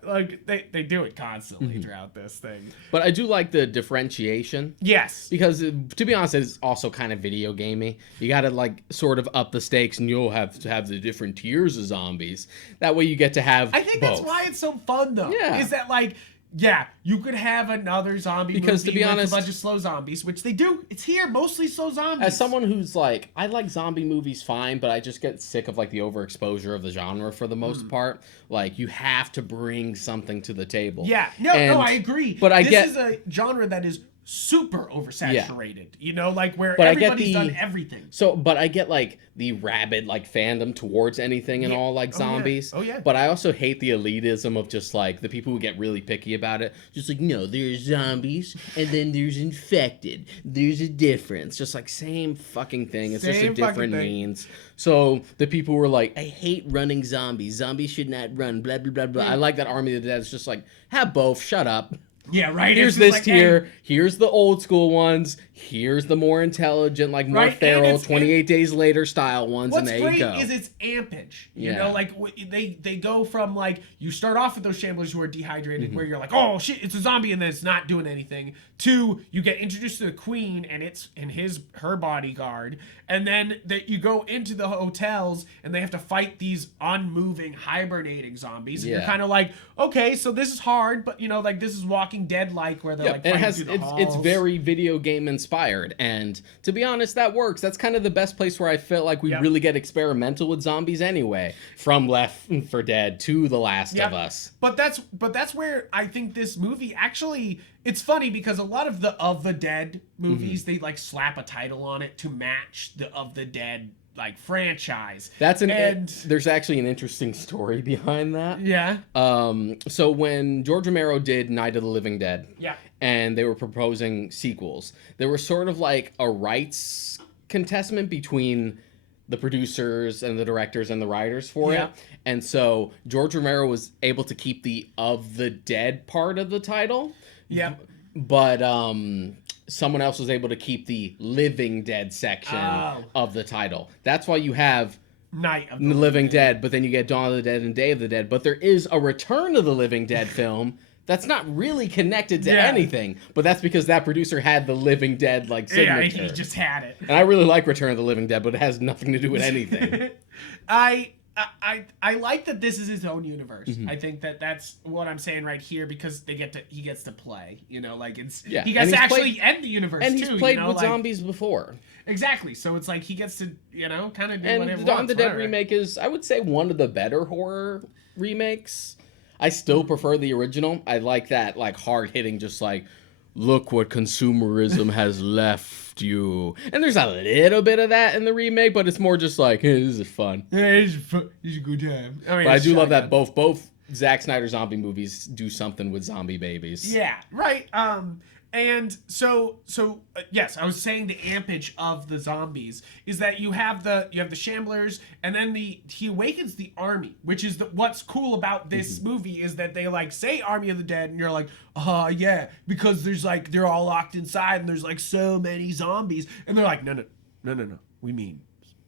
like they do it constantly throughout this thing. But I do like the differentiation. Yes. Because to be honest, it's also kind of video gamey. You got to like sort of up the stakes, and you'll have to have the different tiers of zombies. That way you get to have I think both. that's why it's so fun though. Yeah. Is that like, yeah, you could have another zombie because movie to be with honest, a bunch of slow zombies, which they do. It's here, mostly slow zombies. As someone who's like, I like zombie movies fine, but I just get sick of like the overexposure of the genre for the most part. Like, you have to bring something to the table. Yeah, no, I agree. But this is a genre that is super oversaturated. You know, like where but everybody's done everything. So, but I get like the rabid like fandom towards anything and all like zombies. Oh yeah. But I also hate the elitism of just like the people who get really picky about it. Just like, no, there's zombies and then there's infected. There's a difference. Just like same fucking thing. It's just a different means. So the people who were like, I hate running zombies. Zombies should not run. Blah blah blah blah. I like that Army of the Dead. It's just like, have both. Shut up. Yeah, right. Here's this tier. Here's the old school ones. Here's the more intelligent, like more feral, 28 Days Later style ones, and there you go. What's great is it's ampage. You know, like they go from like, you start off with those shamblers who are dehydrated, where you're like, oh shit, it's a zombie, and then it's not doing anything. To you get introduced to the queen and her bodyguard, and then that you go into the hotels and they have to fight these unmoving hibernating zombies. And you're kind of like, okay, so this is hard, but you know, like this is Walking Dead like, where they're like fighting through the halls. It's very video game inspired, and to be honest, that works. That's kind of the best place where I feel like we really get experimental with zombies anyway, from Left 4 Dead to The Last of Us. But that's where I think this movie actually, it's funny because a lot of the Dead movies, they like slap a title on it to match the Of the Dead like franchise. There's actually an interesting story behind that. Yeah. So when George Romero did Night of the Living Dead, yeah, and they were proposing sequels, there was sort of like a rights contestment between the producers and the directors and the writers for it. And so George Romero was able to keep the Of the Dead part of the title. Yeah. But someone else was able to keep the Living Dead section of the title. That's why you have Night of the Living Dead, but then you get Dawn of the Dead and Day of the Dead. But there is a Return of the Living Dead film that's not really connected to anything, but that's because that producer had the Living Dead like signature. Yeah, he just had it. And I really like Return of the Living Dead, but it has nothing to do with anything. I like that this is his own universe. I think that's what I'm saying right here, because he gets to play. You know, like he gets to actually end the universe too. And he's played with like, zombies before. Exactly. So it's like he gets to, you know, kind of do whatever he wants. And Dawn of the Dead remake is, I would say, one of the better horror remakes. I still prefer the original. I like that, like, hard-hitting, just like, look what consumerism has left you. And there's a little bit of that in the remake, but it's more just like, hey, this is fun. Yeah, it's a good time. But I do love that both Zack Snyder zombie movies do something with zombie babies. Yeah, right. And so yes, I was saying the ampage of the zombies is that you have the shamblers, and then he awakens the army, which is what's cool about this movie is that they like say Army of the Dead, and you're like, yeah, because there's like they're all locked inside and there's like so many zombies, and they're like, no, we mean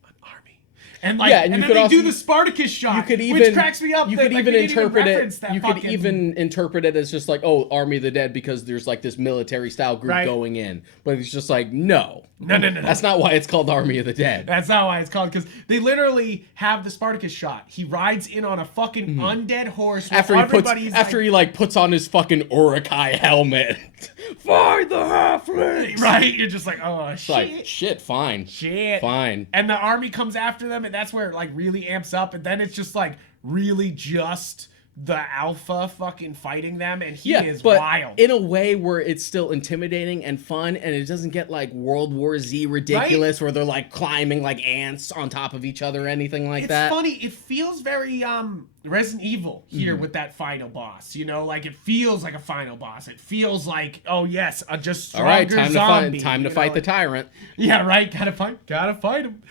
an army. And like, and then they do the Spartacus shot, which cracks me up. You could even interpret it. You could even interpret it as just like, oh, Army of the Dead, because there's like this military style group going in. But it's just like, no. That's not why it's called Army of the Dead. That's not why it's called, because they literally have the Spartacus shot. He rides in on a fucking undead horse. After he like puts on his fucking Urukai helmet. Fight the halflings! Right? You're just like, oh, It's shit. like, shit, fine. Shit. Fine. And the army comes after them, and that's where it, like, really amps up. And then it's just, like, really just the alpha fucking fighting them, and he is but wild. in a way where it's still intimidating and fun, and it doesn't get, like, World War Z ridiculous, where they're, like, climbing like ants on top of each other or anything like that. It's funny. It feels very Resident Evil here with that final boss. You know, like, it feels like a final boss. It feels like, oh yes, a just stronger All right, time zombie. time to fight the tyrant. Yeah, right. Gotta fight him.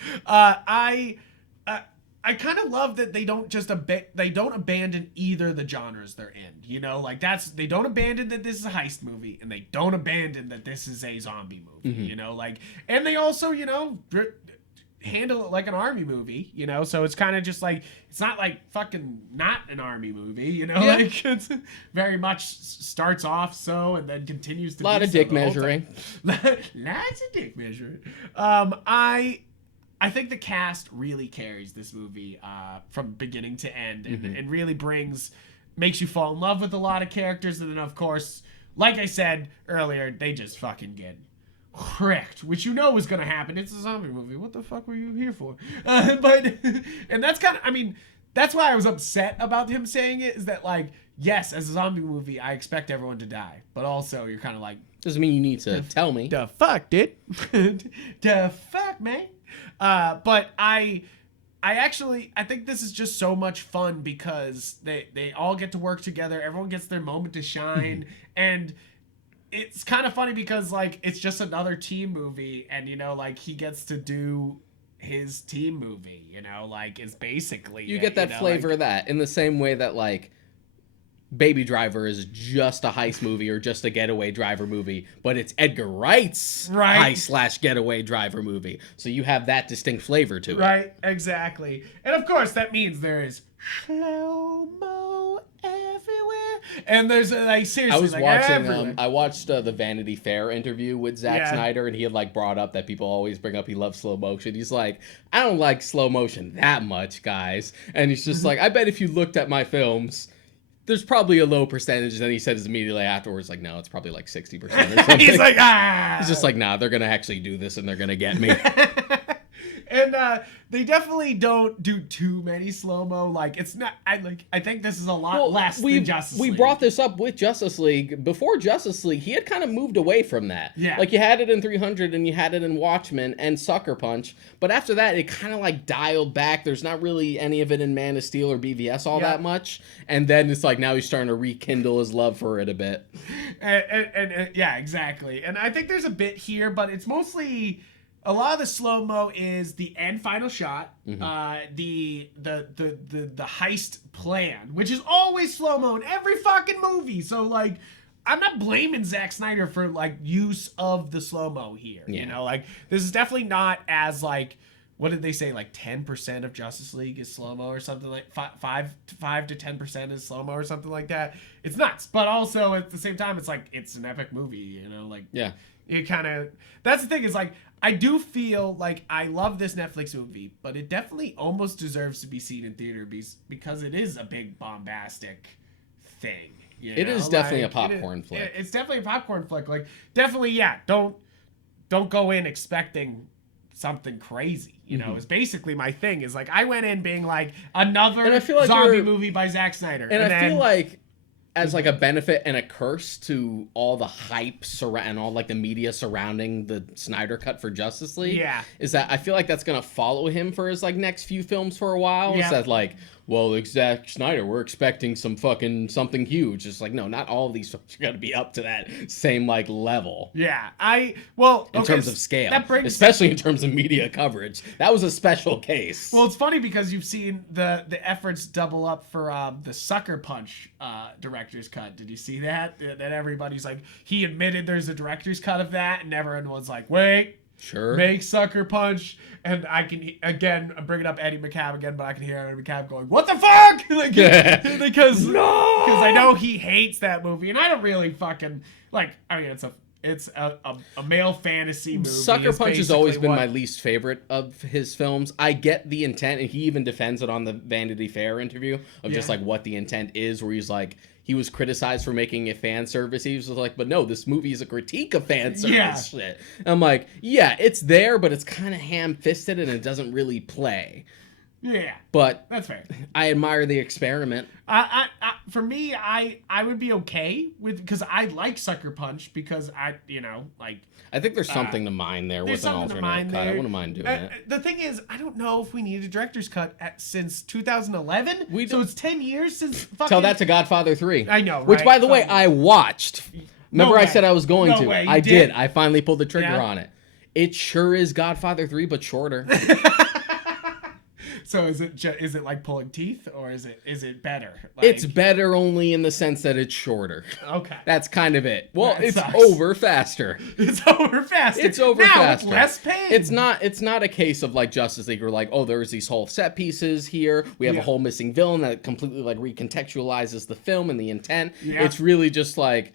I kind of love that they don't just they don't abandon either the genres they're in. You know, like they don't abandon that this is a heist movie, and they don't abandon that this is a zombie movie. Mm-hmm. You know, like, and they also, you know, handle it like an army movie. You know, so it's kind of just like, it's not like fucking not an army movie. You know, like, it's very much starts off so and then continues to A lot of dick measuring. Lots of dick measuring. I think the cast really carries this movie from beginning to end, and really makes you fall in love with a lot of characters. And then, of course, like I said earlier, they just fucking get wrecked, which you know was going to happen. It's a zombie movie. What the fuck were you here for? And that's kind of, I mean, that's why I was upset about him saying it, is that, like, yes, as a zombie movie, I expect everyone to die. But also, you're kind of like, doesn't mean you need to tell me. The fuck, dude? The fuck, man? But I think this is just so much fun because they all get to work together. Everyone gets their moment to shine. And it's kind of funny because, like, it's just another team movie, and, you know, like, he gets to do his team movie, you know, like, it's basically You get that flavor of that in the same way that, like, Baby Driver is just a heist movie or just a getaway driver movie, but it's Edgar Wright's heist/getaway driver movie. So you have that distinct flavor to it. Right, exactly. And of course, that means there is slow-mo everywhere. And there's, like, seriously, I was like, watching, everywhere. I watched the Vanity Fair interview with Zack Snyder, and he had, like, brought up that people always bring up he loves slow motion. He's like, I don't like slow motion that much, guys. And he's just like, I bet if you looked at my films, there's probably a low percentage. And then he says immediately afterwards, like, no, it's probably like 60% or something. He's like, ah! He's just like, nah, they're going to actually do this and they're going to get me. And they definitely don't do too many slow-mo. Like, it's not, I think this is a lot less than Justice League. We brought this up with Justice League. Before Justice League, he had kind of moved away from that. Yeah. Like, you had it in 300 and you had it in Watchmen and Sucker Punch. But after that, it kind of, like, dialed back. There's not really any of it in Man of Steel or BVS all that much. And then it's like, now he's starting to rekindle his love for it a bit. And yeah, exactly. And I think there's a bit here, but it's mostly... A lot of the slow-mo is the end final shot, the heist plan, which is always slow-mo in every fucking movie. So, like, I'm not blaming Zack Snyder for, like, use of the slow-mo here. Yeah. You know, like, this is definitely not as, like, what did they say, like 10% of Justice League is slow-mo or something, like 5 to 10% is slow-mo or something like that. It's nuts, but also at the same time, it's like, it's an epic movie, you know, like, yeah, it kind of, that's the thing, is like, I do feel like I love this Netflix movie, but it definitely almost deserves to be seen in theater because it is a big bombastic thing. You know? It is definitely a popcorn flick. It's definitely a popcorn flick. Like, definitely, yeah. Don't go in expecting something crazy. You know, is basically my thing. Is like, I went in being like another zombie movie by Zack Snyder, and I feel like, as like a benefit and a curse to all the hype and all like the media surrounding the Snyder cut for Justice League, is that I feel like that's gonna follow him for his like next few films for a while. It's that like, well, Zack Snyder, we're expecting something huge. It's like, no, not all of these films are gonna be up to that same like level. Yeah, in terms of scale, especially in terms of media coverage, that was a special case. Well, it's funny because you've seen the efforts double up for the Sucker Punch director's cut. Did you see that? That everybody's like, he admitted there's a director's cut of that, and everyone was like, wait. Sure. Make Sucker Punch, and I can again. I'm bringing up Eddie McCabe again, but I can hear Eddie McCabe going, "What the fuck?" Like, because I know he hates that movie, and I don't really fucking like. I mean, it's a male fantasy movie. Sucker Punch has always been my least favorite of his films. I get the intent, and he even defends it on the Vanity Fair interview of just like what the intent is, where he's like, he was criticized for making a fan service. He was like, but no, this movie is a critique of fan service shit. And I'm like, yeah, it's there, but it's kind of ham-fisted and it doesn't really play. Yeah, but that's fair. I admire the experiment. For me, I would be okay with, because I like Sucker Punch because I think there's something to mine there with an alternate cut. I wouldn't mind doing it. The thing is, I don't know if we need a director's cut since 2011. So it's 10 years since. Tell that to Godfather 3. I know, right? Which, by the way, I watched. Remember, I said I was going to. Way, I did. I finally pulled the trigger on it. It sure is Godfather 3, but shorter. So is it like pulling teeth, or is it better? It's better only in the sense that it's shorter. Okay. That's kind of it. Well, that it's sucks. Over faster. It's over faster. It's over now faster. With less pain. It's not a case of like Justice League where like, oh, there's these whole set pieces here. We have a whole missing villain that completely like recontextualizes the film and the intent. Yeah. It's really just like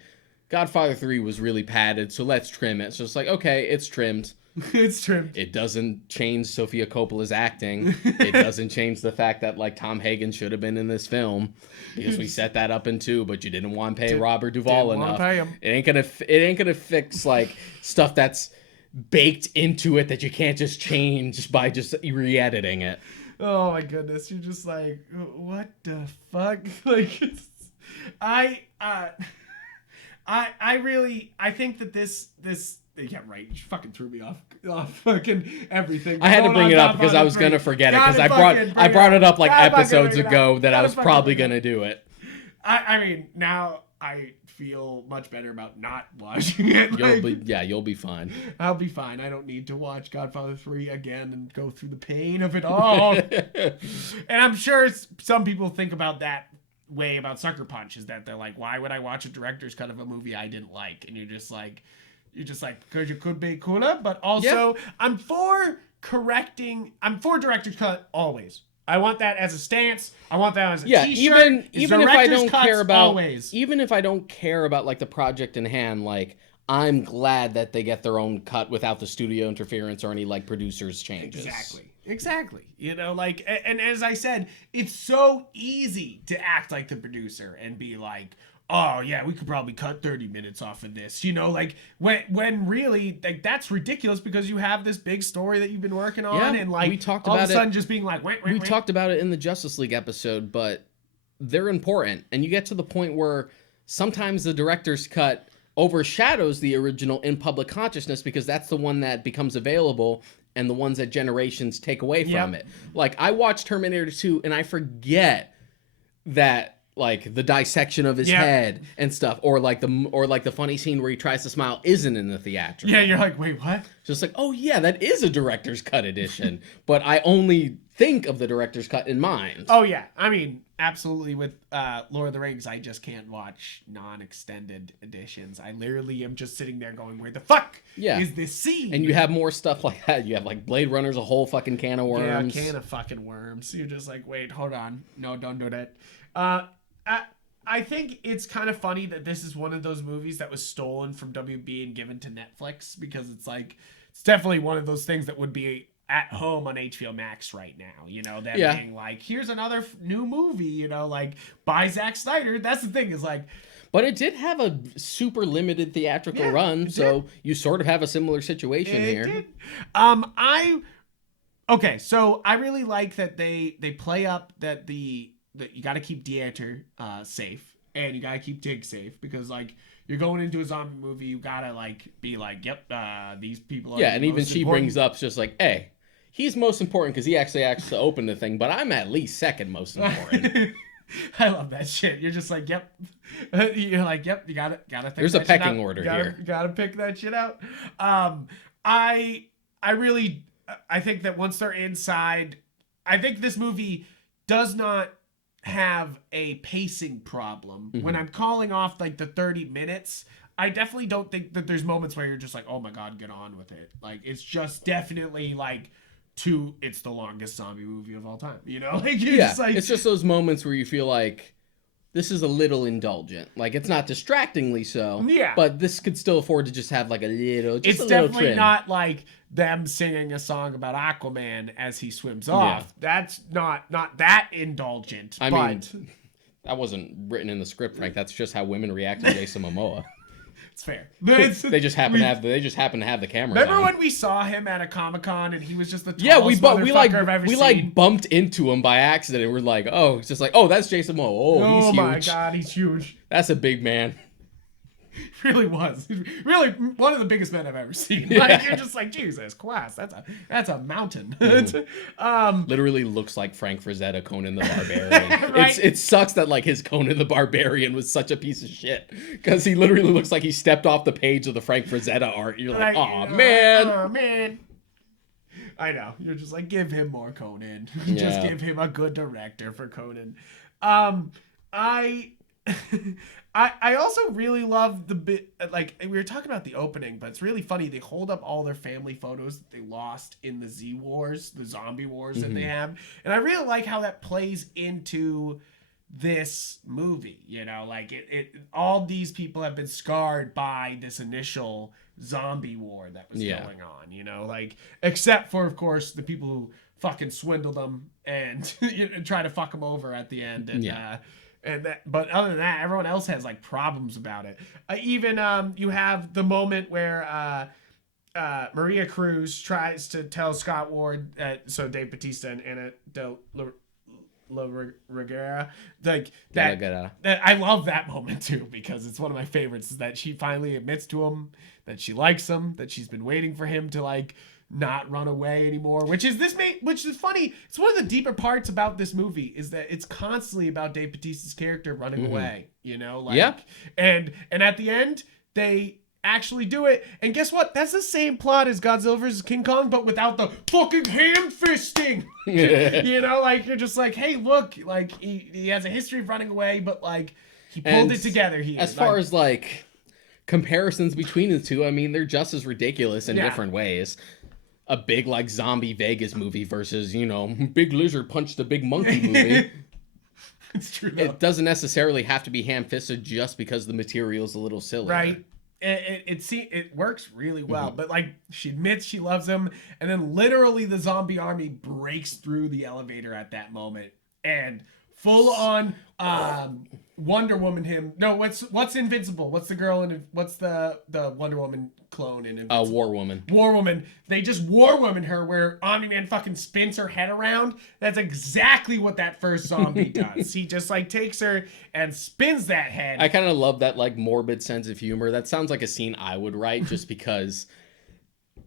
Godfather 3 was really padded, so let's trim it. So it's like, okay, it's trimmed. It's trimmed. It doesn't change Sofia Coppola's acting. It doesn't change the fact that like Tom Hagen should have been in this film because we set that up in 2, but you didn't want to pay Robert Duvall enough. Pay him. It ain't gonna fix like stuff that's baked into it that you can't just change by just re-editing it. Oh my goodness, you're just like, what the fuck? Like, I think that this. Yeah, right. You fucking threw me off fucking everything. I had to bring it up because I was gonna forget it because I brought it up like episodes ago that I was probably gonna do it. I mean, now I feel much better about not watching it. You'll be fine. I'll be fine. I don't need to watch Godfather 3 again and go through the pain of it all. And I'm sure some people think about that way about Sucker Punch, is that they're like, why would I watch a director's cut of a movie I didn't like? And you're just like, because you could be cooler, but also I'm for director's cut always. I want that as a stance. I want that as a t-shirt. Even if I don't care about even if I don't care about like the project in hand, like I'm glad that they get their own cut without the studio interference or any like producers changes. Exactly. You know, like, and as I said, it's so easy to act like the producer and be like, oh yeah, we could probably cut 30 minutes off of this, you know, like when really like that's ridiculous because you have this big story that you've been working on, and like we talked all about of a sudden just being like, we talked about it in the Justice League episode, but they're important, and you get to the point where sometimes the director's cut overshadows the original in public consciousness because that's the one that becomes available and the ones that generations take away from it. Like I watched Terminator 2 and I forget that like the dissection of his head and stuff, or like the funny scene where he tries to smile isn't in the theatrical. Yeah, you're like, wait, what? Just like, oh yeah, that is a director's cut edition, but I only think of the director's cut in mind. Oh yeah, I mean, absolutely. With Lord of the Rings, I just can't watch non-extended editions. I literally am just sitting there going, where the fuck is this scene? And you have more stuff like that. You have like Blade Runner's a whole fucking can of worms. Yeah, a can of fucking worms. You're just like, wait, hold on, no, don't do that. I think it's kind of funny that this is one of those movies that was stolen from WB and given to Netflix, because it's like, it's definitely one of those things that would be at home on HBO Max right now, you know, them being like, here's another new movie, you know, like by Zack Snyder. That's the thing, is like, but it did have a super limited theatrical run, so you sort of have a similar situation here. Did. Okay, so I really like that they play up that that you got to keep theater safe, and you got to keep Tig safe, because like you're going into a zombie movie, you got to like be like, yep, these people are and even she important. Brings up just like, hey, he's most important because he actually has to open the thing, but I'm at least second most important. I love that shit. You're just like, yep. You're like, yep, you gotta pick There's that a pecking shit out. order here. Gotta pick that shit out. I think that once they're inside, I think this movie does not have a pacing problem. Mm-hmm. When I'm calling off like the 30 minutes, I definitely don't think that there's moments where you're just like, oh my god, get on with it. Like, it's just definitely like it's the longest zombie movie of all time, you know? Like, just like, it's just those moments where you feel like this is a little indulgent. Like, it's not distractingly so, but this could still afford to just have like a little definitely trim. Not like them singing a song about Aquaman as he swims off. That's not that indulgent. I mean, That wasn't written in the script, Frank. That's just how women react to Jason Momoa. It's fair. They just happen to have the cameras Remember on. when we saw him at a Comic-Con and he was just the tallest motherfucker I've ever seen? Like bumped into him by accident. And we're like, oh, it's just like, oh, that's Jason Momoa. Oh, he's huge. Oh my God, he's huge. That's a big man. Really was. Really one of the biggest men I've ever seen. Like, you're just like, Jesus Christ, that's a mountain. Literally looks like Frank Frazetta, Conan the Barbarian. Right? It sucks that like his Conan the Barbarian was such a piece of shit. Because he literally looks like he stepped off the page of the Frank Frazetta art. You're like, oh man. Oh man. I know. You're just like, give him more Conan. Just give him a good director for Conan. I also really love the bit, like, we were talking about the opening, but it's really funny. They hold up all their family photos that they lost in the Z Wars, the zombie wars that they have. And I really like how that plays into this movie, you know, like all these people have been scarred by this initial zombie war that was going on, you know, like, except for, of course, the people who fucking swindled them and try to fuck them over at the end. And but other than that, everyone else has like problems about it. Even you have the moment where Maria Cruz tries to tell Scott Ward, so Dave Bautista and Anna de La Reguera, like that I love that moment too, because it's one of my favorites. Is that she finally admits to him that she likes him, that she's been waiting for him to like not run away anymore, which is funny. It's one of the deeper parts about this movie is that it's constantly about Dave Bautista's character running away, you know, like, and at the end they actually do it, and guess what, that's the same plot as Godzilla vs. King Kong, but without the fucking hand fisting. You know, like, you're just like, hey, look, like, he has a history of running away, but like he pulled it together here. As far as like comparisons between the two, I mean, they're just as ridiculous in different ways. A big like zombie Vegas movie versus, you know, big lizard punched a big monkey movie. It's true though. It doesn't necessarily have to be ham-fisted just because the material's a little silly. Right. It works really well, but like, she admits she loves him, and then literally the zombie army breaks through the elevator at that moment, and full on Wonder Woman him. No, what's Invincible? What's the girl in? What's the Wonder Woman clone in Invincible? War Woman. War Woman. They just War Woman her, where Omni-Man fucking spins her head around. That's exactly what that first zombie does. He just like takes her and spins that head. I kind of love that like morbid sense of humor. That sounds like a scene I would write, just because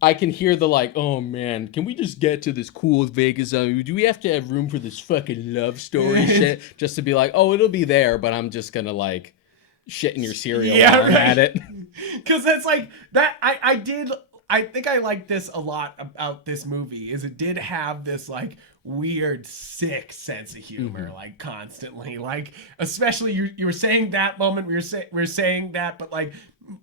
I can hear the like, oh man, can we just get to this cool Vegas zombie? Do we have to have room for this fucking love story shit? Just to be like, oh, it'll be there, but I'm just gonna like shit in your cereal while I'm at it. Because that's like that. I think I like this a lot about this movie, is it did have this like weird, sick sense of humor, like constantly, like, especially you were saying that moment, we were saying that, but like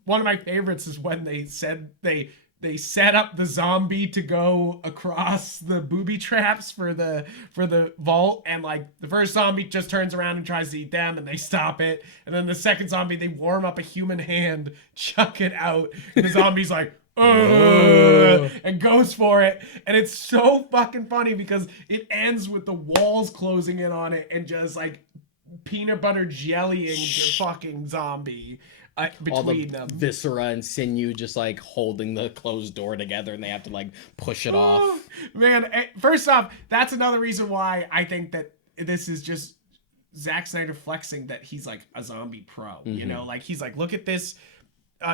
one of my favorites is when they said they set up the zombie to go across the booby traps for the vault, and like the first zombie just turns around and tries to eat them, and they stop it, and then the second zombie, they warm up a human hand, chuck it out, and the zombie's like and goes for it, and it's so fucking funny because it ends with the walls closing in on it and just like peanut butter jellying the fucking zombie between them. Viscera and sinew just like holding the closed door together, and they have to like push it off. Man, first off, that's another reason why I think that this is just Zack Snyder flexing that he's like a zombie pro. You know, like, he's like, look at this.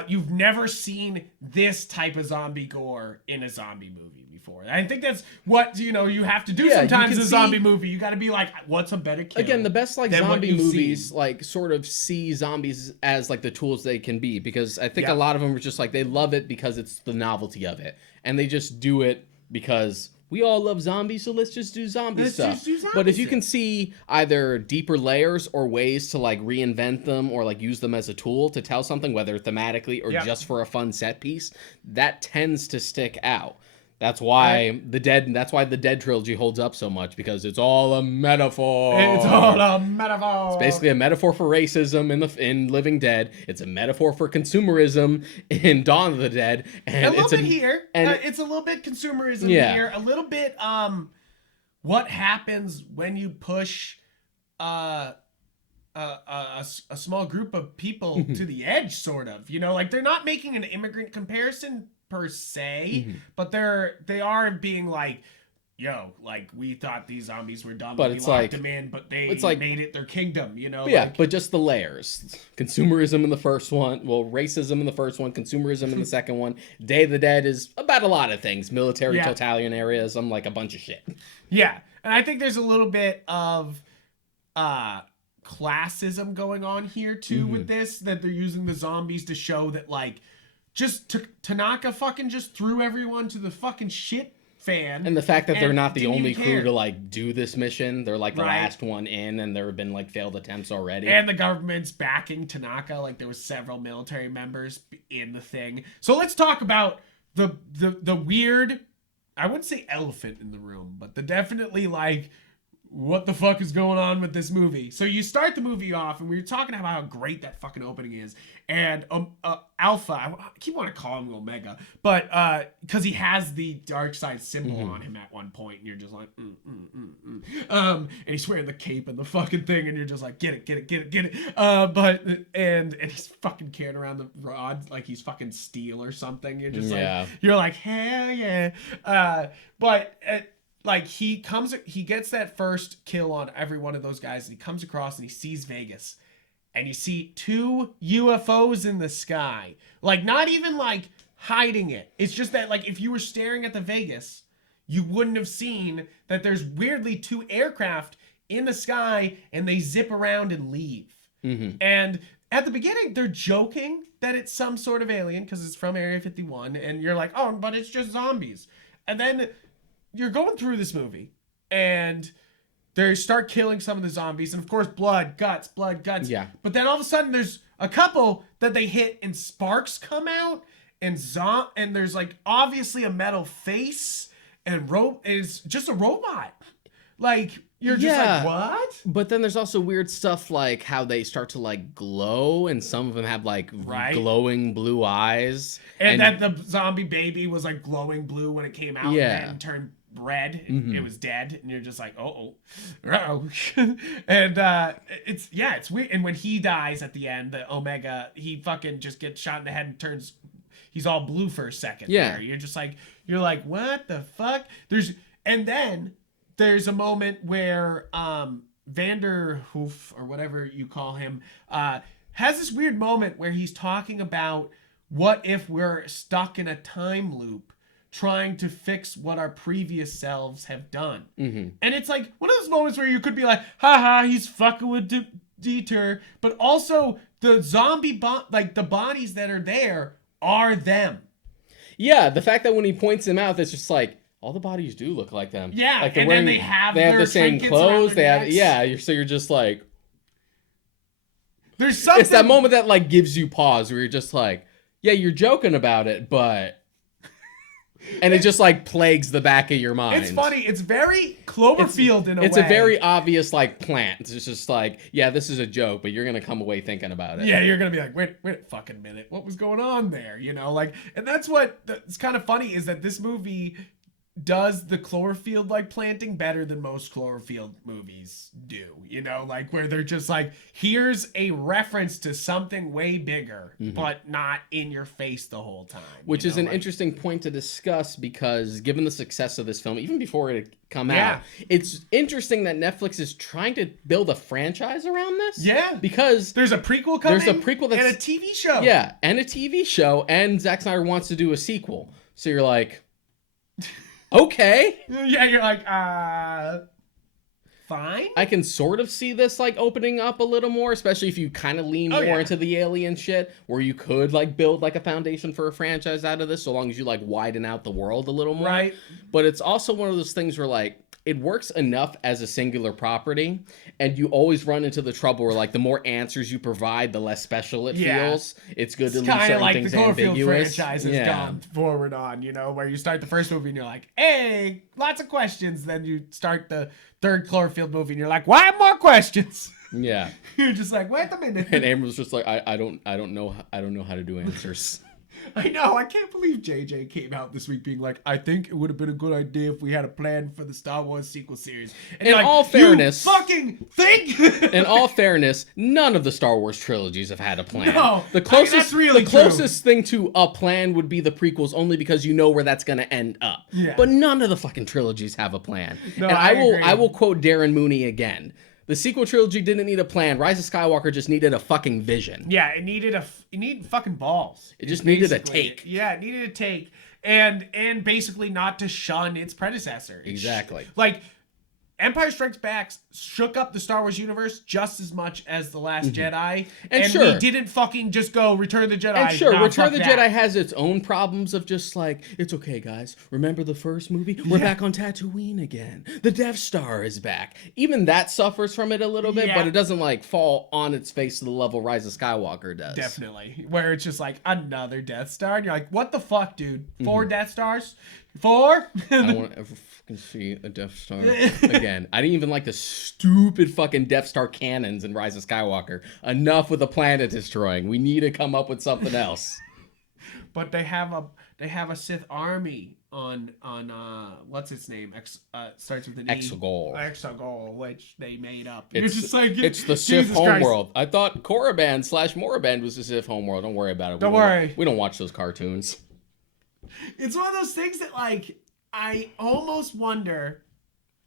You've never seen this type of zombie gore in a zombie movie before. I think that's what, you know, you have to do sometimes in a zombie movie. You got to be like, what's a better kill? Again, the best like zombie movies like sort of see zombies as like the tools they can be, because I think a lot of them are just like, they love it because it's the novelty of it, and they just do it because we all love zombies, so let's just do zombie stuff. But if you can see either deeper layers or ways to like reinvent them or like use them as a tool to tell something, whether thematically or just for a fun set piece, that tends to stick out. That's why the Dead trilogy holds up so much, because it's all a metaphor. It's all a metaphor. It's basically a metaphor for racism in Living Dead. It's a metaphor for consumerism in Dawn of the Dead. And a little bit here. It's a little bit consumerism here. A little bit what happens when you push a small group of people to the edge, sort of. You know, like they're not making an immigrant comparison per se, but they are being like, yo, like we thought these zombies were dumb, but we it's locked like them in, but they it's like, made it their kingdom, you know? But yeah, like, but just the layers. Consumerism in the first one, well, racism in the first one, consumerism in the second one. Day of the Dead is about a lot of things. Military totalitarianism, like a bunch of shit. Yeah, and I think there's a little bit of classism going on here too with this, that they're using the zombies to show that like just Tanaka fucking just threw everyone to the fucking shit fan. And the fact that they're not the only crew care to like do this mission, they're like the last one in, and there have been like failed attempts already. And the government's backing Tanaka, like there was several military members in the thing. So let's talk about the weird, I wouldn't say elephant in the room, but the definitely like, what the fuck is going on with this movie? So you start the movie off, and we were talking about how great that fucking opening is. And Alpha, I keep wanting to call him Omega, but because he has the dark side symbol on him at one point, and you're just like, and he's wearing the cape and the fucking thing, and you're just like, get it. And he's fucking carrying around the rod like he's fucking steel or something. You're just like, you're like, hell yeah. Like he gets that first kill on every one of those guys, and he comes across and he sees Vegas, and you see 2 UFOs in the sky, like not even like hiding it. It's just that like if you were staring at the Vegas, you wouldn't have seen that there's weirdly 2 aircraft in the sky, and they zip around and leave. And at the beginning, they're joking that it's some sort of alien because it's from Area 51, and you're like, oh, but it's just zombies. And then you're going through this movie, and they start killing some of the zombies, and of course, blood, guts. Yeah. But then all of a sudden, there's a couple that they hit, and sparks come out, and there's like obviously a metal face, and is just a robot. Like you're just like, what? But then there's also weird stuff like how they start to like glow, and some of them have like glowing blue eyes, and that the zombie baby was like glowing blue when it came out, and turned red, and it was dead, and you're just like, and it's weird. And when he dies at the end, the Omega, he fucking just gets shot in the head and he's all blue for a second. There. You're like, what the fuck? Then there's a moment where Vanderhoof, or whatever you call him, has this weird moment where he's talking about what if we're stuck in a time loop trying to fix what our previous selves have done. And it's like one of those moments where you could be like, haha, he's fucking with Dieter, but also the zombie like the bodies that are there are them. Yeah, the fact that when he points them out, it's just like, all the bodies do look like them. Yeah, like and then they have the same clothes. They have, so you're just like, there's something. It's that moment that like gives you pause, where you're just like, yeah, you're joking about it, but. And it just like plagues the back of your mind. It's funny. It's very Cloverfield in a way. It's a very obvious like plant. It's just like, yeah, this is a joke, but you're gonna come away thinking about it. Yeah, you're gonna be like, wait a fucking minute, what was going on there? You know, like, and that's it's kind of funny is that this movie does the Cloverfield like planting better than most Cloverfield movies do, you know, like where they're just like, here's a reference to something way bigger, but not in your face the whole time. Which is an interesting point to discuss, because given the success of this film, even before it come out, it's interesting that Netflix is trying to build a franchise around this. Yeah. Because there's a prequel coming. There's a prequel and a TV show. Yeah, and a TV show, and Zack Snyder wants to do a sequel. So you're like, okay. Yeah, you're like, fine. I can sort of see this like opening up a little more, especially if you kind of lean more into the alien shit, where you could like build like a foundation for a franchise out of this, so long as you like widen out the world a little more. Right. But it's also one of those things where like it works enough as a singular property, and you always run into the trouble where like the more answers you provide, the less special it feels. It's good to leave certain like things the Cloverfield ambiguous. franchise has gone forward on, you know, where you start the first movie and you're like, hey, lots of questions. Then you start the third Cloverfield movie and you're like, why more questions? Yeah. You're just like, wait a minute. And Amber's just like, I don't know how to do answers. I know. I can't believe JJ came out this week being like, I think it would have been a good idea if we had a plan for the Star Wars sequel series. And In all fairness, you fucking think. In all fairness, none of the Star Wars trilogies have had a plan. No, the closest, that's really the closest thing to a plan would be the prequels, only because you know where that's going to end up. Yeah. But none of the fucking trilogies have a plan. No, and agree. I will quote Darren Mooney again. The sequel trilogy didn't need a plan. Rise of Skywalker just needed a fucking vision. Yeah, it needed fucking balls. It just needed a Basically, take. Yeah, it needed a take, and basically not to shun its predecessor. Exactly. Like, Empire Strikes Back shook up the Star Wars universe just as much as The Last Jedi. And sure. we didn't fucking just go Return of the Jedi. And sure, nah, Return of fuck the that. Jedi has its own problems of just like, it's okay, guys. Remember the first movie? We're back on Tatooine again. The Death Star is back. Even that suffers from it a little bit, Yeah. but it doesn't like fall on its face to the level Rise of Skywalker does. Definitely. Where it's just like another Death Star. And you're like, what the fuck, dude? 4 Death Stars? 4? I don't want to ever fucking see a Death Star again. I didn't even like the stupid fucking Death Star cannons in Rise of Skywalker. Enough with the planet destroying. We need to come up with something else. But they have a Sith army on what's its name? Starts with an E. Exegol. Exegol, which they made up. It's, You're just like, it's the Sith Jesus Christ. homeworld. I thought Korriban / Moraband was the Sith homeworld. Don't worry about it. Don't worry. We don't watch those cartoons. It's one of those things that, like, I almost wonder,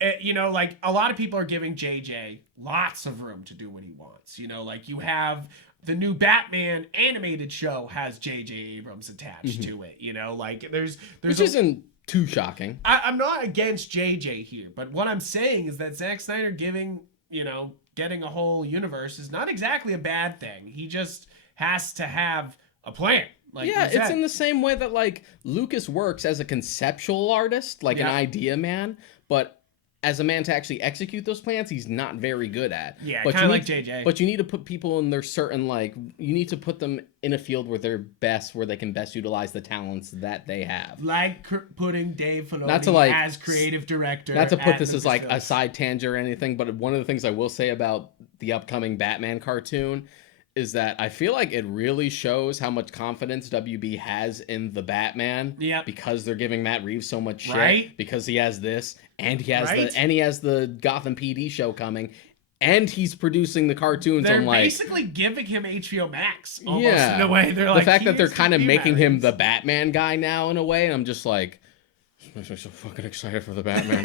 like, a lot of people are giving JJ lots of room to do what he wants. You know, like, you have the new Batman animated show has JJ Abrams attached to it. You know, like, there's Which isn't too shocking. I'm not against JJ here, but what I'm saying is that Zack Snyder getting a whole universe is not exactly a bad thing. He just has to have a plan. Like Yeah, you it's said. in the same way that like Lucas works as a conceptual artist, like an idea man, but as a man to actually execute those plans, he's not very good at. Yeah, but kind of you like need- JJ. But you need to put people in their certain like you need to put them in a field where they're best, where they can best utilize the talents that they have. Like putting Dave Filoni Not to, like, as creative director. Not to put at this as like a Lucasfilm. side tangent or anything, but one of the things I will say about the upcoming Batman cartoon is that I feel like it really shows how much confidence WB has in the Batman. Yep. Because they're giving Matt Reeves so much shit. Right. Because he has this, and he has Right. he has the Gotham PD show coming, and he's producing the cartoons. They're I'm like, basically giving him HBO Max almost yeah, in a way. They're the like, fact that they're "Here's kind of you, making Matt him Reeves." the Batman guy now in a way, and I'm just like, makes me so fucking excited for the Batman.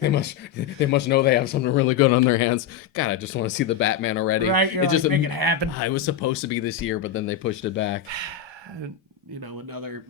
they must know they have something really good on their hands. God, I just want to see the Batman already. Right, you're it just like, make it happen. It was supposed to be this year, but then they pushed it back. Another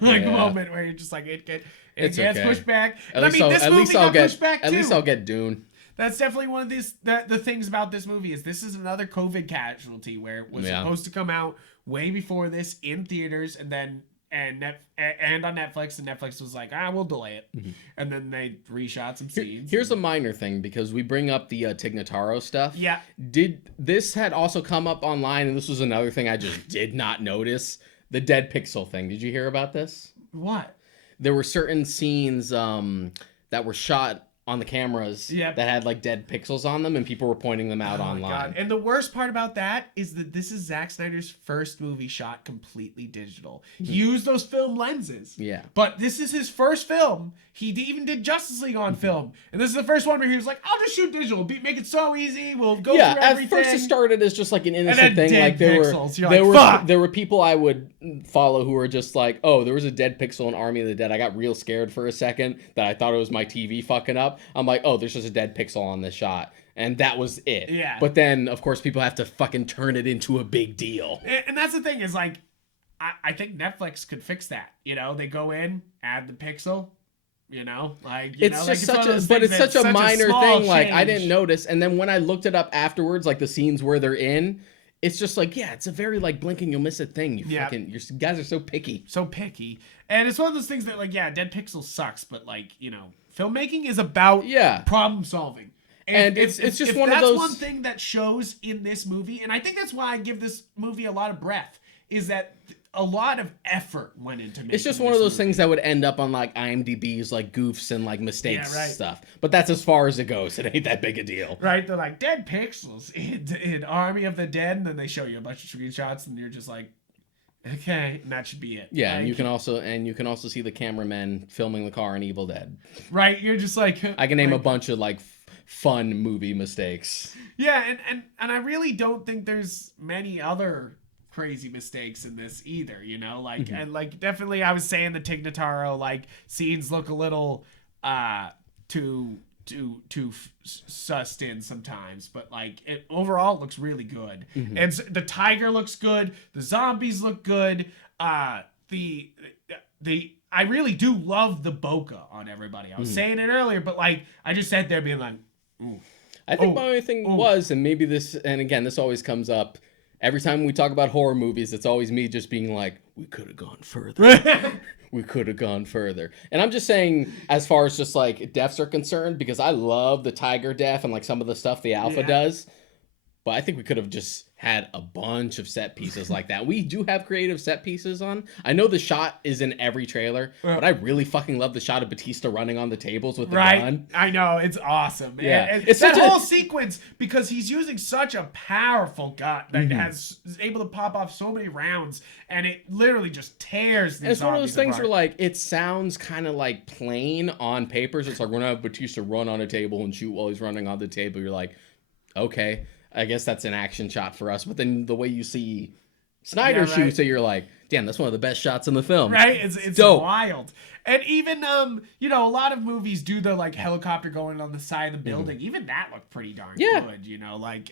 Yeah. moment where you're just like, it It's gets okay. pushed back. At And least I mean, this movie got pushed back too. At least I'll get Dune. That's definitely one of the things about this movie is this is another COVID casualty where it was supposed to come out way before this in theaters and then and on Netflix, and Netflix was like, we'll delay it. And then they reshot some scenes. Here's a minor thing, because we bring up the Tig Notaro stuff. Yeah. This had also come up online, and this was another thing I just did not notice. The dead pixel thing. Did you hear about this? What? There were certain scenes that were shot on the cameras that had like dead pixels on them, and people were pointing them out online. God. And the worst part about that is that this is Zack Snyder's first movie shot completely digital. He used those film lenses. Yeah. But this is his first film. He even did Justice League on film. And this is the first one where he was like, I'll just shoot digital. Make it so easy. We'll go through everything. At first it started as just like an then innocent thing. dead Like pixels. You're like, fuck! there were people I would follow who were just like, oh, there was a dead pixel in Army of the Dead. I got real scared for a second that I thought it was my TV fucking up. I'm like, oh, there's just a dead pixel on this shot. And that was it. Yeah. But then, of course, people have to fucking turn it into a big deal. And that's the thing is like, I think Netflix could fix that. They go in, add the pixel. It's just such a minor thing. Like, I didn't notice. And then when I looked it up afterwards, like the scenes where they're in, it's just like, yeah, it's a very like blink and you'll miss it thing. You guys are so picky. So picky. And it's one of those things that like, yeah, dead pixel sucks, but like, filmmaking is about problem solving. And it's just one of those. That's one thing that shows in this movie, and I think that's why I give this movie a lot of breath, is that a lot of effort went into making. It's just one of those things that would end up on like IMDb's like goofs and like mistakes stuff. But that's as far as it goes. It ain't that big a deal. Right? They're like dead pixels in Army of the Dead, and then they show you a bunch of screenshots, and you're just like, Okay, and that should be it. Yeah, like, and you can also see the cameramen filming the car in Evil Dead. Right, you're just like I can name a bunch of like fun movie mistakes. Yeah, and I really don't think there's many other crazy mistakes in this either, you know? Like and like definitely I was saying the Tig Notaro like scenes look a little too sussed in sometimes, but like it overall looks really good. And the tiger looks good, the zombies look good, the I really do love the bokeh on everybody. I was saying it earlier, but like I just sat there being like, ooh. I think my only thing was, and maybe this, and again, this always comes up every time we talk about horror movies, it's always me just being like, we could have gone further. We could have gone further. And I'm just saying, as far as just like deaths are concerned, because I love the tiger death and like some of the stuff the alpha does. But I think we could have just had a bunch of set pieces like that. We do have creative set pieces on. I know the shot is in every trailer, but I really fucking love the shot of Batista running on the tables with the gun. I know, it's awesome. Yeah. It's that whole sequence, because he's using such a powerful gun that is able to pop off so many rounds, and it literally just tears the It's one of those things apart. where like it sounds kind of like plain on papers. It's like we're gonna have Batista run on a table and shoot while he's running on the table. You're like, okay, I guess that's an action shot for us. But then the way you see Snyder shoots it, you're like, damn, that's one of the best shots in the film. Right? It's dope. Wild. And even you know, a lot of movies do the like helicopter going on the side of the building. Even that looked pretty darn good, you know, like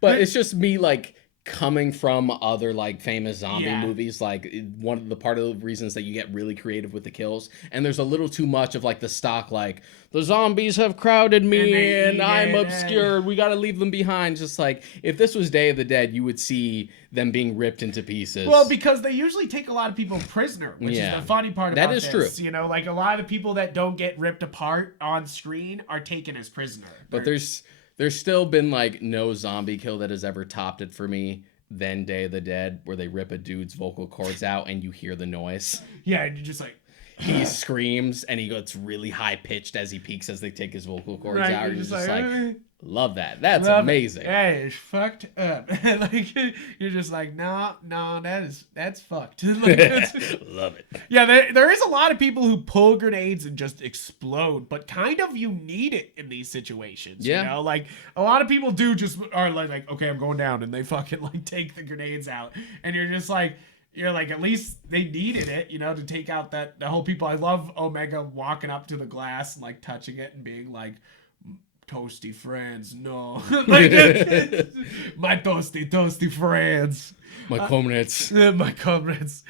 But it's just me like coming from other like famous zombie movies, like one of the part of the reasons that you get really creative with the kills, and there's a little too much of like the stock, like the zombies have crowded me and I'm obscured, we got to leave them behind. Just like if this was Day of the Dead, you would see them being ripped into pieces. Well, because they usually take a lot of people prisoner, which is the funny part about this. That is true. You know, like a lot of people that don't get ripped apart on screen are taken as prisoner. But there's still been like no zombie kill that has ever topped it for me than Day of the Dead, where they rip a dude's vocal cords out and you hear the noise. Yeah, and you're just like, he screams and he gets really high pitched as he peaks as they take his vocal cords out. You're just like, love that. That's amazing. That is fucked up. Like you're just like, no, that's fucked. Like, love it. Yeah, there is a lot of people who pull grenades and just explode, but kind of you need it in these situations. Yeah. You know, like a lot of people do just are like, okay, I'm going down, and they fucking like take the grenades out, and you're just like. You're like, at least they needed it, you know, to take out the whole people. I love Omega walking up to the glass and like touching it and being like, toasty friends, no. Like, my toasty friends. My comrades. My comrades.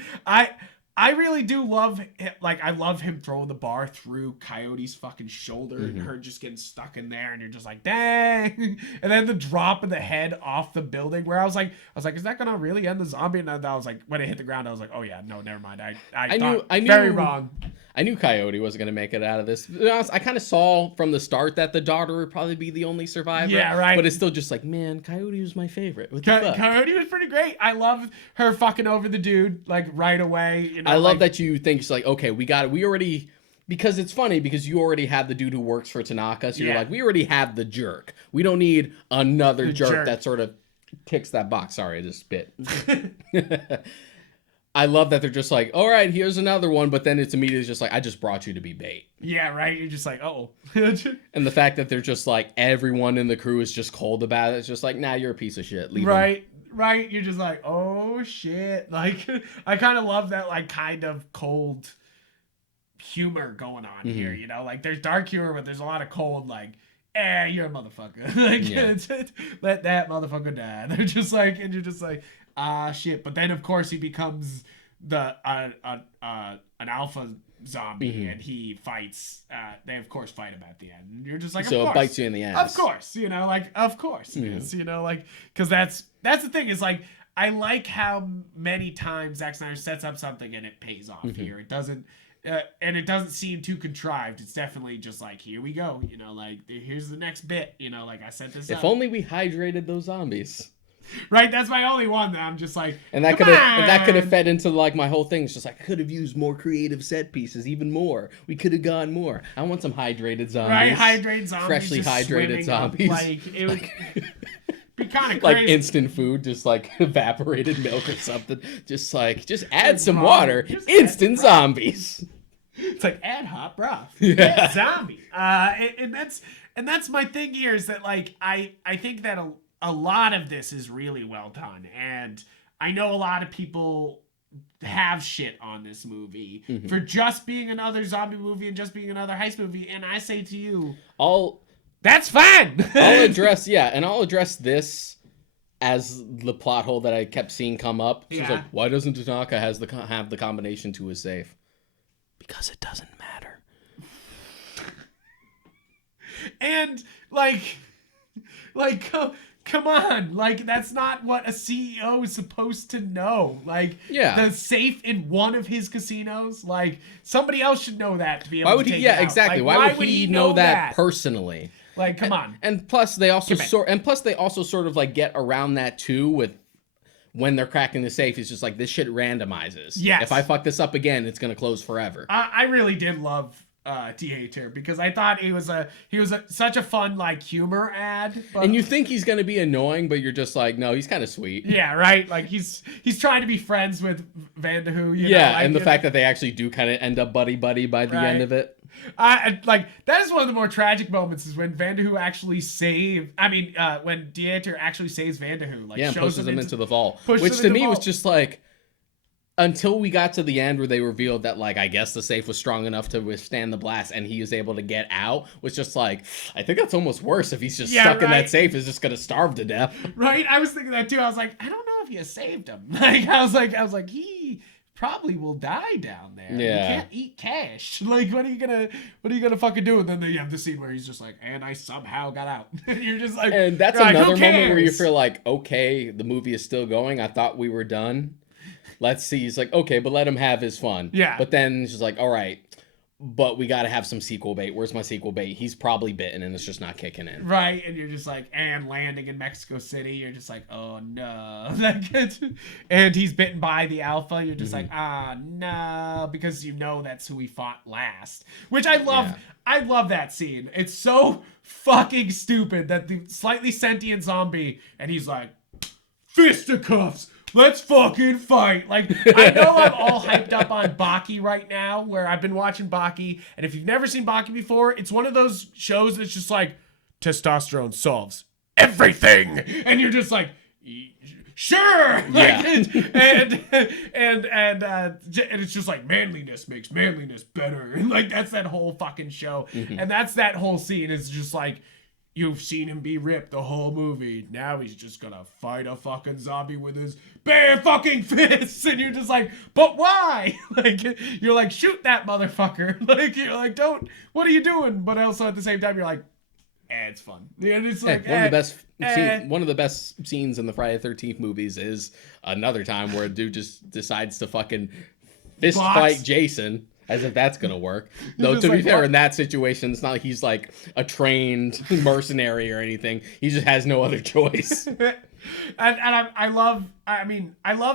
I really do love like I love him throwing the bar through Coyote's fucking shoulder and her just getting stuck in there, and you're just like, dang. And then the drop of the head off the building, where I was like, is that gonna really end the zombie? And I was like, when it hit the ground, I was like, oh yeah, no, never mind. I knew very wrong. I knew Coyote wasn't going to make it out of this. To be honest, I kind of saw from the start that the daughter would probably be the only survivor. Yeah, right. But it's still just like, man, Coyote was my favorite. What the fuck? Coyote was pretty great. I love her fucking over the dude, like, right away. You know, I love that you think, it's like, okay, we got it. We already... Because it's funny, because you already have the dude who works for Tanaka, so you're like, we already have the jerk. We don't need another jerk that sort of ticks that box. Sorry, I just spit. I love that they're just like, all right, here's another one, but then it's immediately just like, I just brought you to be bait. Yeah, right? You're just like, oh. And the fact that they're just like, everyone in the crew is just cold about it. It's just like, nah, you're a piece of shit. Leave him. Right. You're just like, oh, shit. Like, I kind of love that, like, kind of cold humor going on here, you know? Like, there's dark humor, but there's a lot of cold, like, you're a motherfucker. Like, let that motherfucker die. They're just like, and you're just like, shit. But then of course he becomes the an alpha zombie, and he fights. They of course fight him at the end. And you're just like, so of course, it bites you in the ass. Of course, you know, like of course it is, you know, like because that's the thing is like I like how many times Zack Snyder sets up something and it pays off here. It doesn't. And it doesn't seem too contrived. It's definitely just like, here we go, you know, like here's the next bit, you know, like I set this up. If only we hydrated those zombies. Right, that's my only one that I'm just like, and that could have fed into like my whole thing. It's just like I could have used more creative set pieces, even more. We could have gone more. I want some hydrated zombies. Right, hydrated zombies, freshly hydrated zombies. Like it would, kind of like crazy. instant food, just like evaporated milk or something. Just add some broth. water. Just Instant zombies. It's like add hot broth. Yeah. Zombie. And that's my thing here is that like I think that a lot of this is really well done, and I know a lot of people have shit on this movie for just being another zombie movie and just being another heist movie, and I say to you, that's fine. I'll address this as the plot hole that I kept seeing come up. She's like, why doesn't Tanaka have the combination to his safe? Because it doesn't matter. And come on, like that's not what a CEO is supposed to know. Like, the safe in one of his casinos, like somebody else should know that to be able to take it out. Exactly. Like, why would he know that personally? Like, come on. And plus, they also sort of like get around that too with when they're cracking the safe. It's just like this shit randomizes. Yes. If I fuck this up again, it's gonna close forever. I really did love Theater because I thought he was such a fun like humor ad. But... And you think he's gonna be annoying, but you're just like, no, he's kind of sweet. Yeah, right. Like he's trying to be friends with Vanderhoo. You know, like, and the fact that they actually do kind of end up buddy by the end of it. Like that is one of the more tragic moments is when Vanderhoo actually when Theater actually saves Vanderhoo. Like, pushes him into the vault, which to me was just like. Until we got to the end where they revealed that, like, I guess the safe was strong enough to withstand the blast and he was able to get out, was just like, I think that's almost worse if he's just stuck in that safe, is just going to starve to death. Right? I was thinking that too. I was like, I don't know if you saved him. Like, I was like, he probably will die down there. Yeah. You can't eat cash. Like, what are you gonna fucking do? And then you have the scene where he's just like, and I somehow got out. And you're just like, and that's another moment where you feel like, okay, the movie is still going. I thought we were done. Let's see. He's like, okay, but let him have his fun. Yeah. But then he's just like, all right, but we got to have some sequel bait. Where's my sequel bait? He's probably bitten and it's just not kicking in. Right. And you're just like, and landing in Mexico City, you're just like, oh no. And he's bitten by the alpha. You're just like, no, because you know that's who he fought last. Which I love. Yeah. I love that scene. It's so fucking stupid that the slightly sentient zombie, and he's like, fisticuffs. Let's fucking fight. Like, I know I'm all hyped up on Baki right now, where I've been watching Baki, and if you've never seen Baki before, it's one of those shows that's just like, testosterone solves everything. And you're just like, sure. Like, and it's just like, manliness makes manliness better. And like, that's that whole fucking show. And that's that whole scene. It's just like, you've seen him be ripped the whole movie. Now he's just gonna fight a fucking zombie with his bare fucking fists. And you're just like, but why? Like, you're like, shoot that motherfucker. Like, you're like, don't, what are you doing? But also at the same time, you're like, it's fun. And it's like, one of the best scenes in the Friday the 13th movies is another time where a dude just decides to fucking fist fight Jason. As if that's gonna work. Though to be fair, in that situation, it's not like he's like a trained mercenary or anything. He just has no other choice. and I love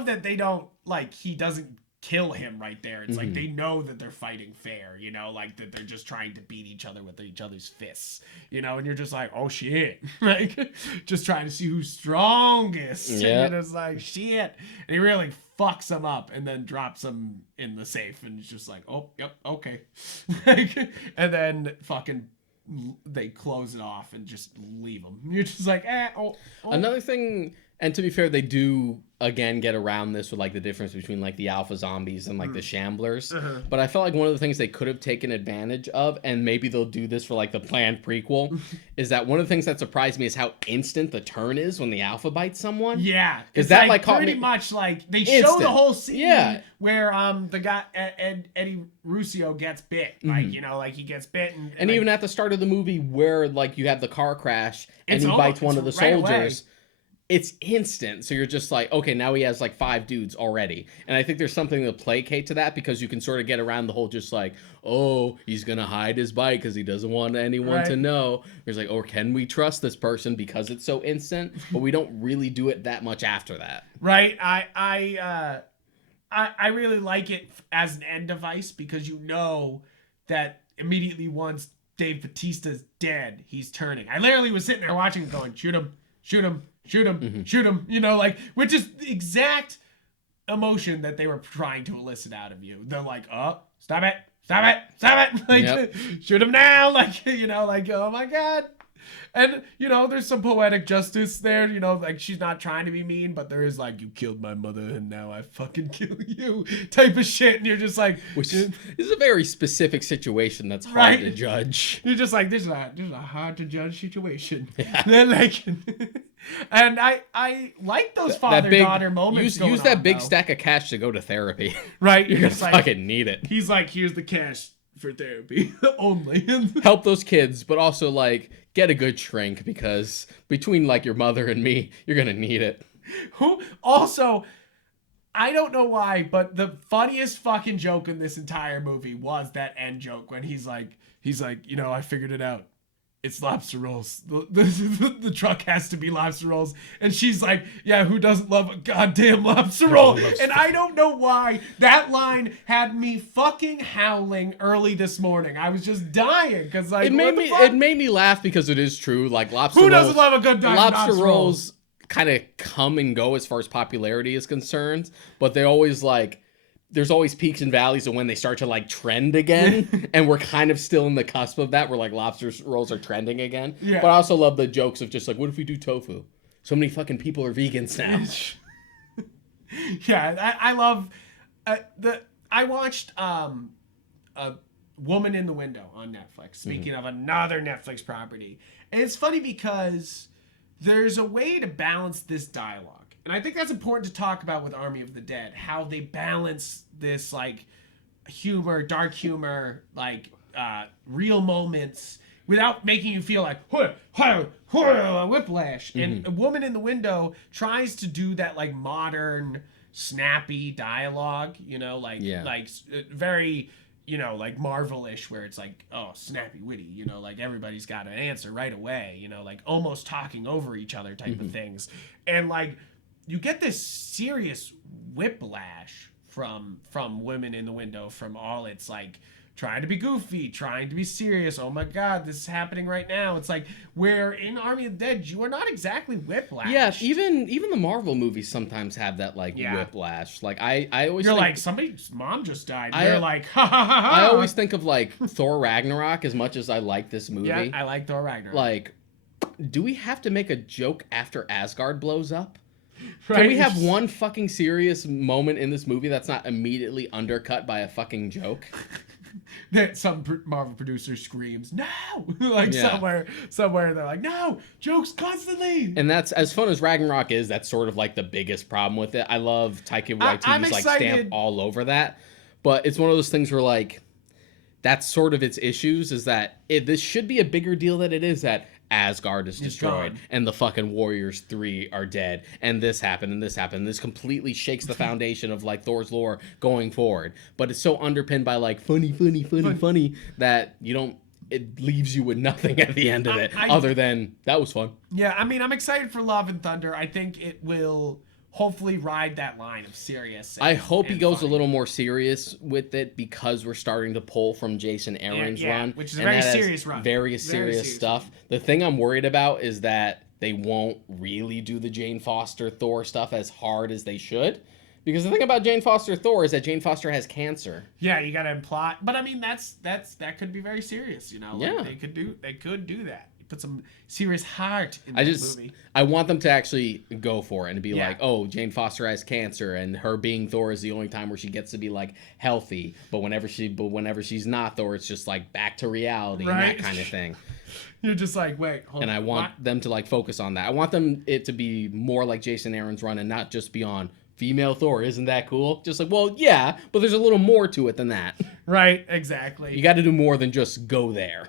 that they don't, like, he doesn't kill him right there. It's like they know that they're fighting fair, you know, like that they're just trying to beat each other with each other's fists, you know, and you're just like, oh shit, like just trying to see who's strongest. Yeah. And it's like, shit. And he really fucks him up and then drops him in the safe and it's just like, oh, yep, okay. And then fucking they close it off and just leave him. You're just like, oh. Another thing, and to be fair, they do again get around this with like the difference between like the alpha zombies and like the shamblers. But I felt like one of the things they could have taken advantage of, and maybe they'll do this for like the planned prequel, is that one of the things that surprised me is how instant the turn is when the alpha bites someone. Yeah, because that like caught pretty much like they show the whole scene where the guy Eddie Ruscio gets bit, like you know, like he gets bit, and like, even at the start of the movie where like you have the car crash and he bites one of the soldiers. It's instant, so you're just like, okay, now he has like 5 dudes already. And I think there's something to placate to that because you can sort of get around the whole just like, oh, he's going to hide his bite because he doesn't want anyone to know. There's like, or can we trust this person because it's so instant? But we don't really do it that much after that. Right. I really like it as an end device because you know that immediately once Dave Bautista's dead, he's turning. I literally was sitting there watching going, shoot him. shoot him, shoot him, shoot him. Which is the exact emotion that they were trying to elicit out of you. They're like, oh, stop it, stop it, stop it. Like, shoot him now. Like, oh my God. And, there's some poetic justice there, like she's not trying to be mean, but there is like, you killed my mother and now I fucking kill you type of shit. And you're just like, which is a very specific situation that's hard to judge. You're just like, this is a hard to judge situation. Yeah. Then like, and I like those father-daughter moments. Use that big stack of cash to go to therapy. Right. You're going to fucking need it. He's like, here's the cash for therapy only. Help those kids, but also like get a good shrink, because between like your mother and me, you're gonna need it. Who also, I don't know why, but the funniest fucking joke in this entire movie was that end joke when he's like, I figured it out. It's lobster rolls. The truck has to be lobster rolls. And she's like, yeah, who doesn't love a goddamn lobster roll? And I don't know why that line had me fucking howling early this morning. I was just dying because like it made me laugh because it is true. Like lobster rolls. Who doesn't love a good lobster rolls kind of come and go as far as popularity is concerned, but they always like, there's always peaks and valleys of when they start to like trend again. And we're kind of still in the cusp of that where like lobster rolls are trending again. Yeah. But I also love the jokes of just like, what if we do tofu? So many fucking people are vegans now. Yeah. I love I watched A Woman in the Window on Netflix. Speaking of another Netflix property. And it's funny because there's a way to balance this dialogue. And I think that's important to talk about with Army of the Dead, how they balance this like humor, dark humor, like real moments without making you feel like whiplash. And A Woman in the Window tries to do that like modern, snappy dialogue, like very, like Marvel-ish, where it's like, oh, snappy, witty, like everybody's got an answer right away, like almost talking over each other type of things. And like, you get this serious whiplash from Women in the Window, from all its like trying to be goofy, trying to be serious. Oh my God, this is happening right now. It's like where in Army of the Dead you are not exactly whiplash. Yeah, even the Marvel movies sometimes have that like whiplash. Like I always you're like somebody's mom just died. You're like ha ha ha ha. I always think of like Thor Ragnarok as much as I like this movie. Yeah, I like Thor Ragnarok. Like, do we have to make a joke after Asgard blows up? Right. Can we have one fucking serious moment in this movie that's not immediately undercut by a fucking joke? That some Marvel producer screams, no! Like somewhere they're like, no! Jokes constantly! And that's, as fun as Ragnarok is, that's sort of like the biggest problem with it. I love Taika Waititi's like stamp all over that. But it's one of those things where like, that's sort of its issues, is that this should be a bigger deal than it is, that Asgard is destroyed and the fucking Warriors 3 are dead and this happened and this happened. This completely shakes the foundation of like Thor's lore going forward. But it's so underpinned by like funny that it leaves you with nothing at the end of it other than that was fun. Yeah, I mean, I'm excited for Love and Thunder. I think it will hopefully ride that line of serious. I hope he goes a little more serious with it, because we're starting to pull from Jason Aaron's run, which is a very serious run. Very serious stuff. The thing I'm worried about is that they won't really do the Jane Foster Thor stuff as hard as they should. Because the thing about Jane Foster Thor is that Jane Foster has cancer. Yeah, you gotta imply, but I mean that could be very serious. Like they could do that. Put some serious heart in that movie. I want them to actually go for it and be like, oh, Jane Foster has cancer, and her being Thor is the only time where she gets to be like healthy. But whenever she's not Thor, it's just like back to reality and that kind of thing. You're just like, wait, hold on. And I want them to like focus on that. I want it to be more like Jason Aaron's run and not just be on female Thor. Isn't that cool? Just like, well, yeah, but there's a little more to it than that. Right, exactly. You got to do more than just go there.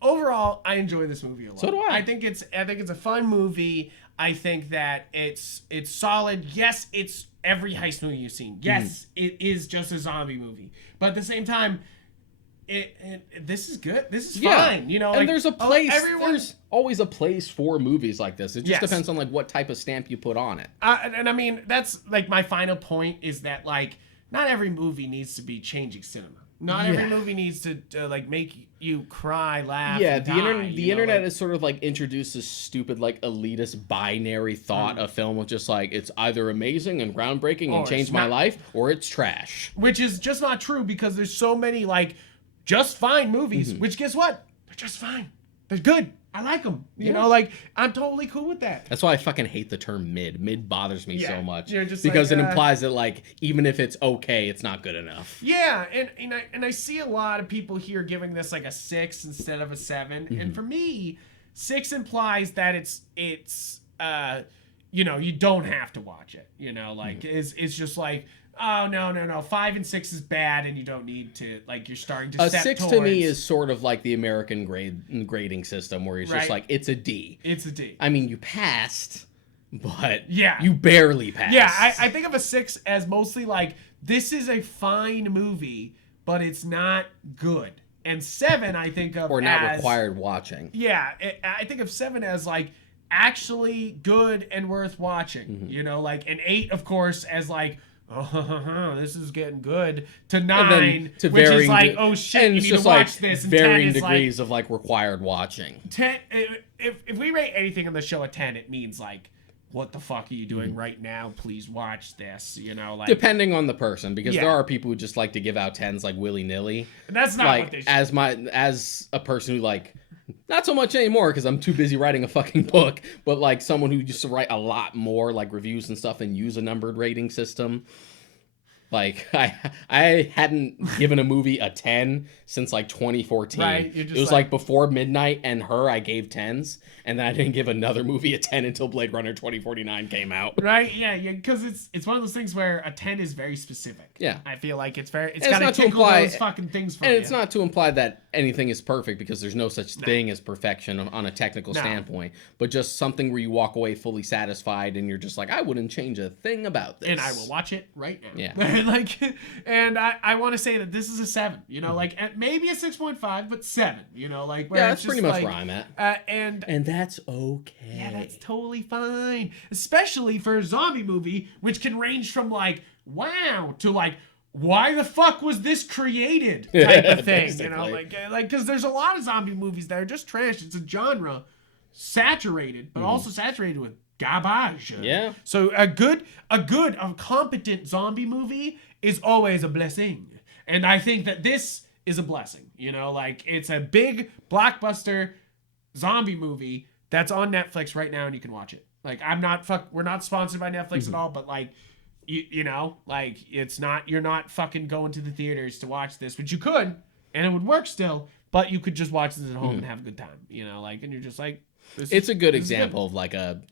Overall, I enjoy this movie a lot. So do I. I think it's a fun movie. I think that it's solid. Yes, it's every heist movie you've seen. Yes, it is just a zombie movie. But at the same time, this is good. This is fine. And there's a place. There's always a place for movies like this. It just depends on like what type of stamp you put on it. And I mean, that's like my final point is that like not every movie needs to be changing cinema. Not every movie needs to like make you cry, laugh. Yeah, and the internet like, has sort of like introduced this stupid like elitist binary thought of film of just like it's either amazing and groundbreaking and changed my life, or it's trash. Which is just not true, because there's so many like just fine movies. Which, guess what? They're just fine. They're good. I like them. You know, like, I'm totally cool with that. That's why I fucking hate the term mid. Mid bothers me so much. Just because like, it implies that, like, even if it's okay, it's not good enough. Yeah, and I see a lot of people here giving this like a 6 instead of a 7. And for me, 6 implies that it's you know, you don't have to watch it. You know, like, it's just like, oh, no. 5 and 6 is bad, and you don't need to, like, you're starting to step 6 towards... to me is sort of like the American grading system, where it's just like, it's a D. It's a D. I mean, you passed, but yeah, you barely passed. Yeah, I think of a 6 as mostly like, this is a fine movie, but it's not good. And 7, I think of or not as, required watching. Yeah, I think of 7 as, like, actually good and worth watching. You know, like, and 8, of course, as, like, oh, this is getting good, to 9, to which varying is like, oh shit, and you it's need to just watch like this. And varying 10 is degrees like, of like required watching. 10, if we rate anything on the show a 10, it means like, what the fuck are you doing right now? Please watch this. You know, like, depending on the person, because there are people who just like to give out 10s like willy nilly. That's not like, what they should. As a person who like. Not so much anymore because I'm too busy writing a fucking book, but like someone who used to write a lot more like reviews and stuff and use a numbered rating system. Like I hadn't given a movie a 10 since like 2014. Right, it was like before Midnight and Her I gave 10s, and then I didn't give another movie a 10 until Blade Runner 2049 came out. Right? Yeah, because it's one of those things where a 10 is very specific. Yeah. I feel like it's got not to tickle those fucking things for you. you. And it's not to imply that anything is perfect, because there's no such thing as perfection on a technical standpoint, but just something where you walk away fully satisfied and you're just like, I wouldn't change a thing about this. And I will watch it right now. Yeah. Like, and I want to say that this is a 7, you know, like maybe a 6.5, but 7, you know, like, where that's it's pretty just much like, where I'm at. And that's okay. Yeah, that's totally fine, especially for a zombie movie, which can range from like, wow, to like, why the fuck was this created type of thing, you know, like because there's a lot of zombie movies that are just trash. It's a genre saturated, but also saturated with garbage. Yeah. So a competent zombie movie is always a blessing, and I think that this is a blessing. You know, like, it's a big blockbuster zombie movie that's on Netflix right now, and you can watch it. Like, we're not sponsored by Netflix at all, but like, you know, like, you're not fucking going to the theaters to watch this, which you could, and it would work still, but you could just watch this at home and have a good time, you know, like, and you're just like, it's a good example of like a,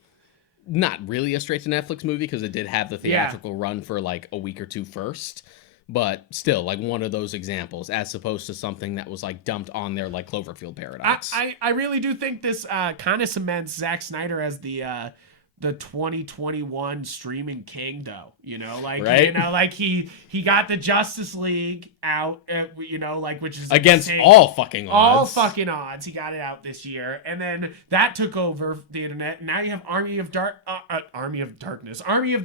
not really a straight to Netflix movie, because it did have the theatrical run for like a week or two first, but still like one of those examples, as opposed to something that was like dumped on there like Cloverfield Paradox. I really do think this kind of cements Zack Snyder as the 2021 streaming king, though, you know, like, right? You know, like he got the Justice League out, you know, like, which is against insane. all fucking odds. He got it out this year, and then that took over the internet. And now you have Army of the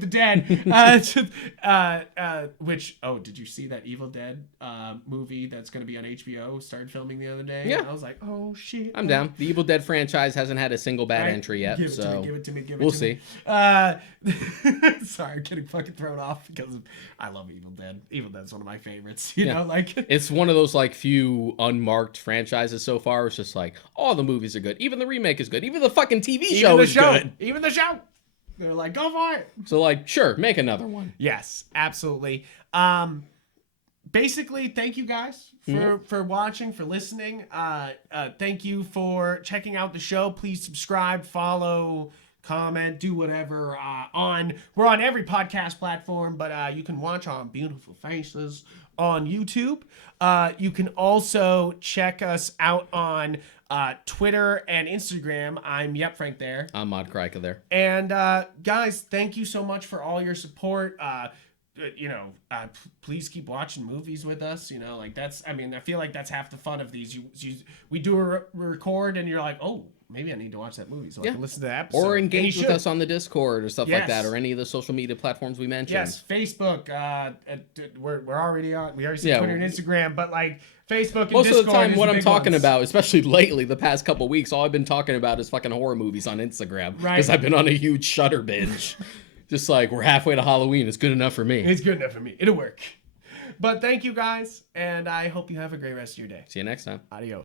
Dead, which, oh, did you see that Evil Dead movie that's going to be on HBO started filming the other day? Yeah, and I was like, oh shit, I'm down. The Evil Dead franchise hasn't had a single bad entry yet, give it so to me. We'll see. Sorry, I'm getting fucking thrown off because I love Evil Dead. Evil Dead's one of my favorites. You know, like, it's one of those like few unmarked franchises so far. It's just like all the movies are good. Even the remake is good. Even the fucking TV show is good. Even the show. They're like, go for it. So like, sure, make another one. Yes, absolutely. Basically, thank you guys for watching, for listening. Thank you for checking out the show. Please subscribe, follow, comment, do whatever. We're on every podcast platform, but you can watch our beautiful faces on YouTube. You can also check us out on Twitter and Instagram. I'm Yupfrank there. I'm Mod Krika there. And guys, thank you so much for all your support. please keep watching movies with us. Like that's, I mean, I feel like that's half the fun of these. We do a record and you're like, oh, maybe I need to watch that movie so I can listen to that episode. Or engage with us on the Discord or stuff like that, or any of the social media platforms we mentioned. Yes, Facebook. We're already on. We already see Twitter and Instagram, but like Facebook and most Discord. Most of the time, what I'm talking ones. about, especially lately, the past couple weeks, all I've been talking about is fucking horror movies on Instagram. Right. Because I've been on a huge Shudder binge. Just like, we're halfway to Halloween. It's good enough for me. It's good enough for me. It'll work. But thank you guys, and I hope you have a great rest of your day. See you next time. Adios.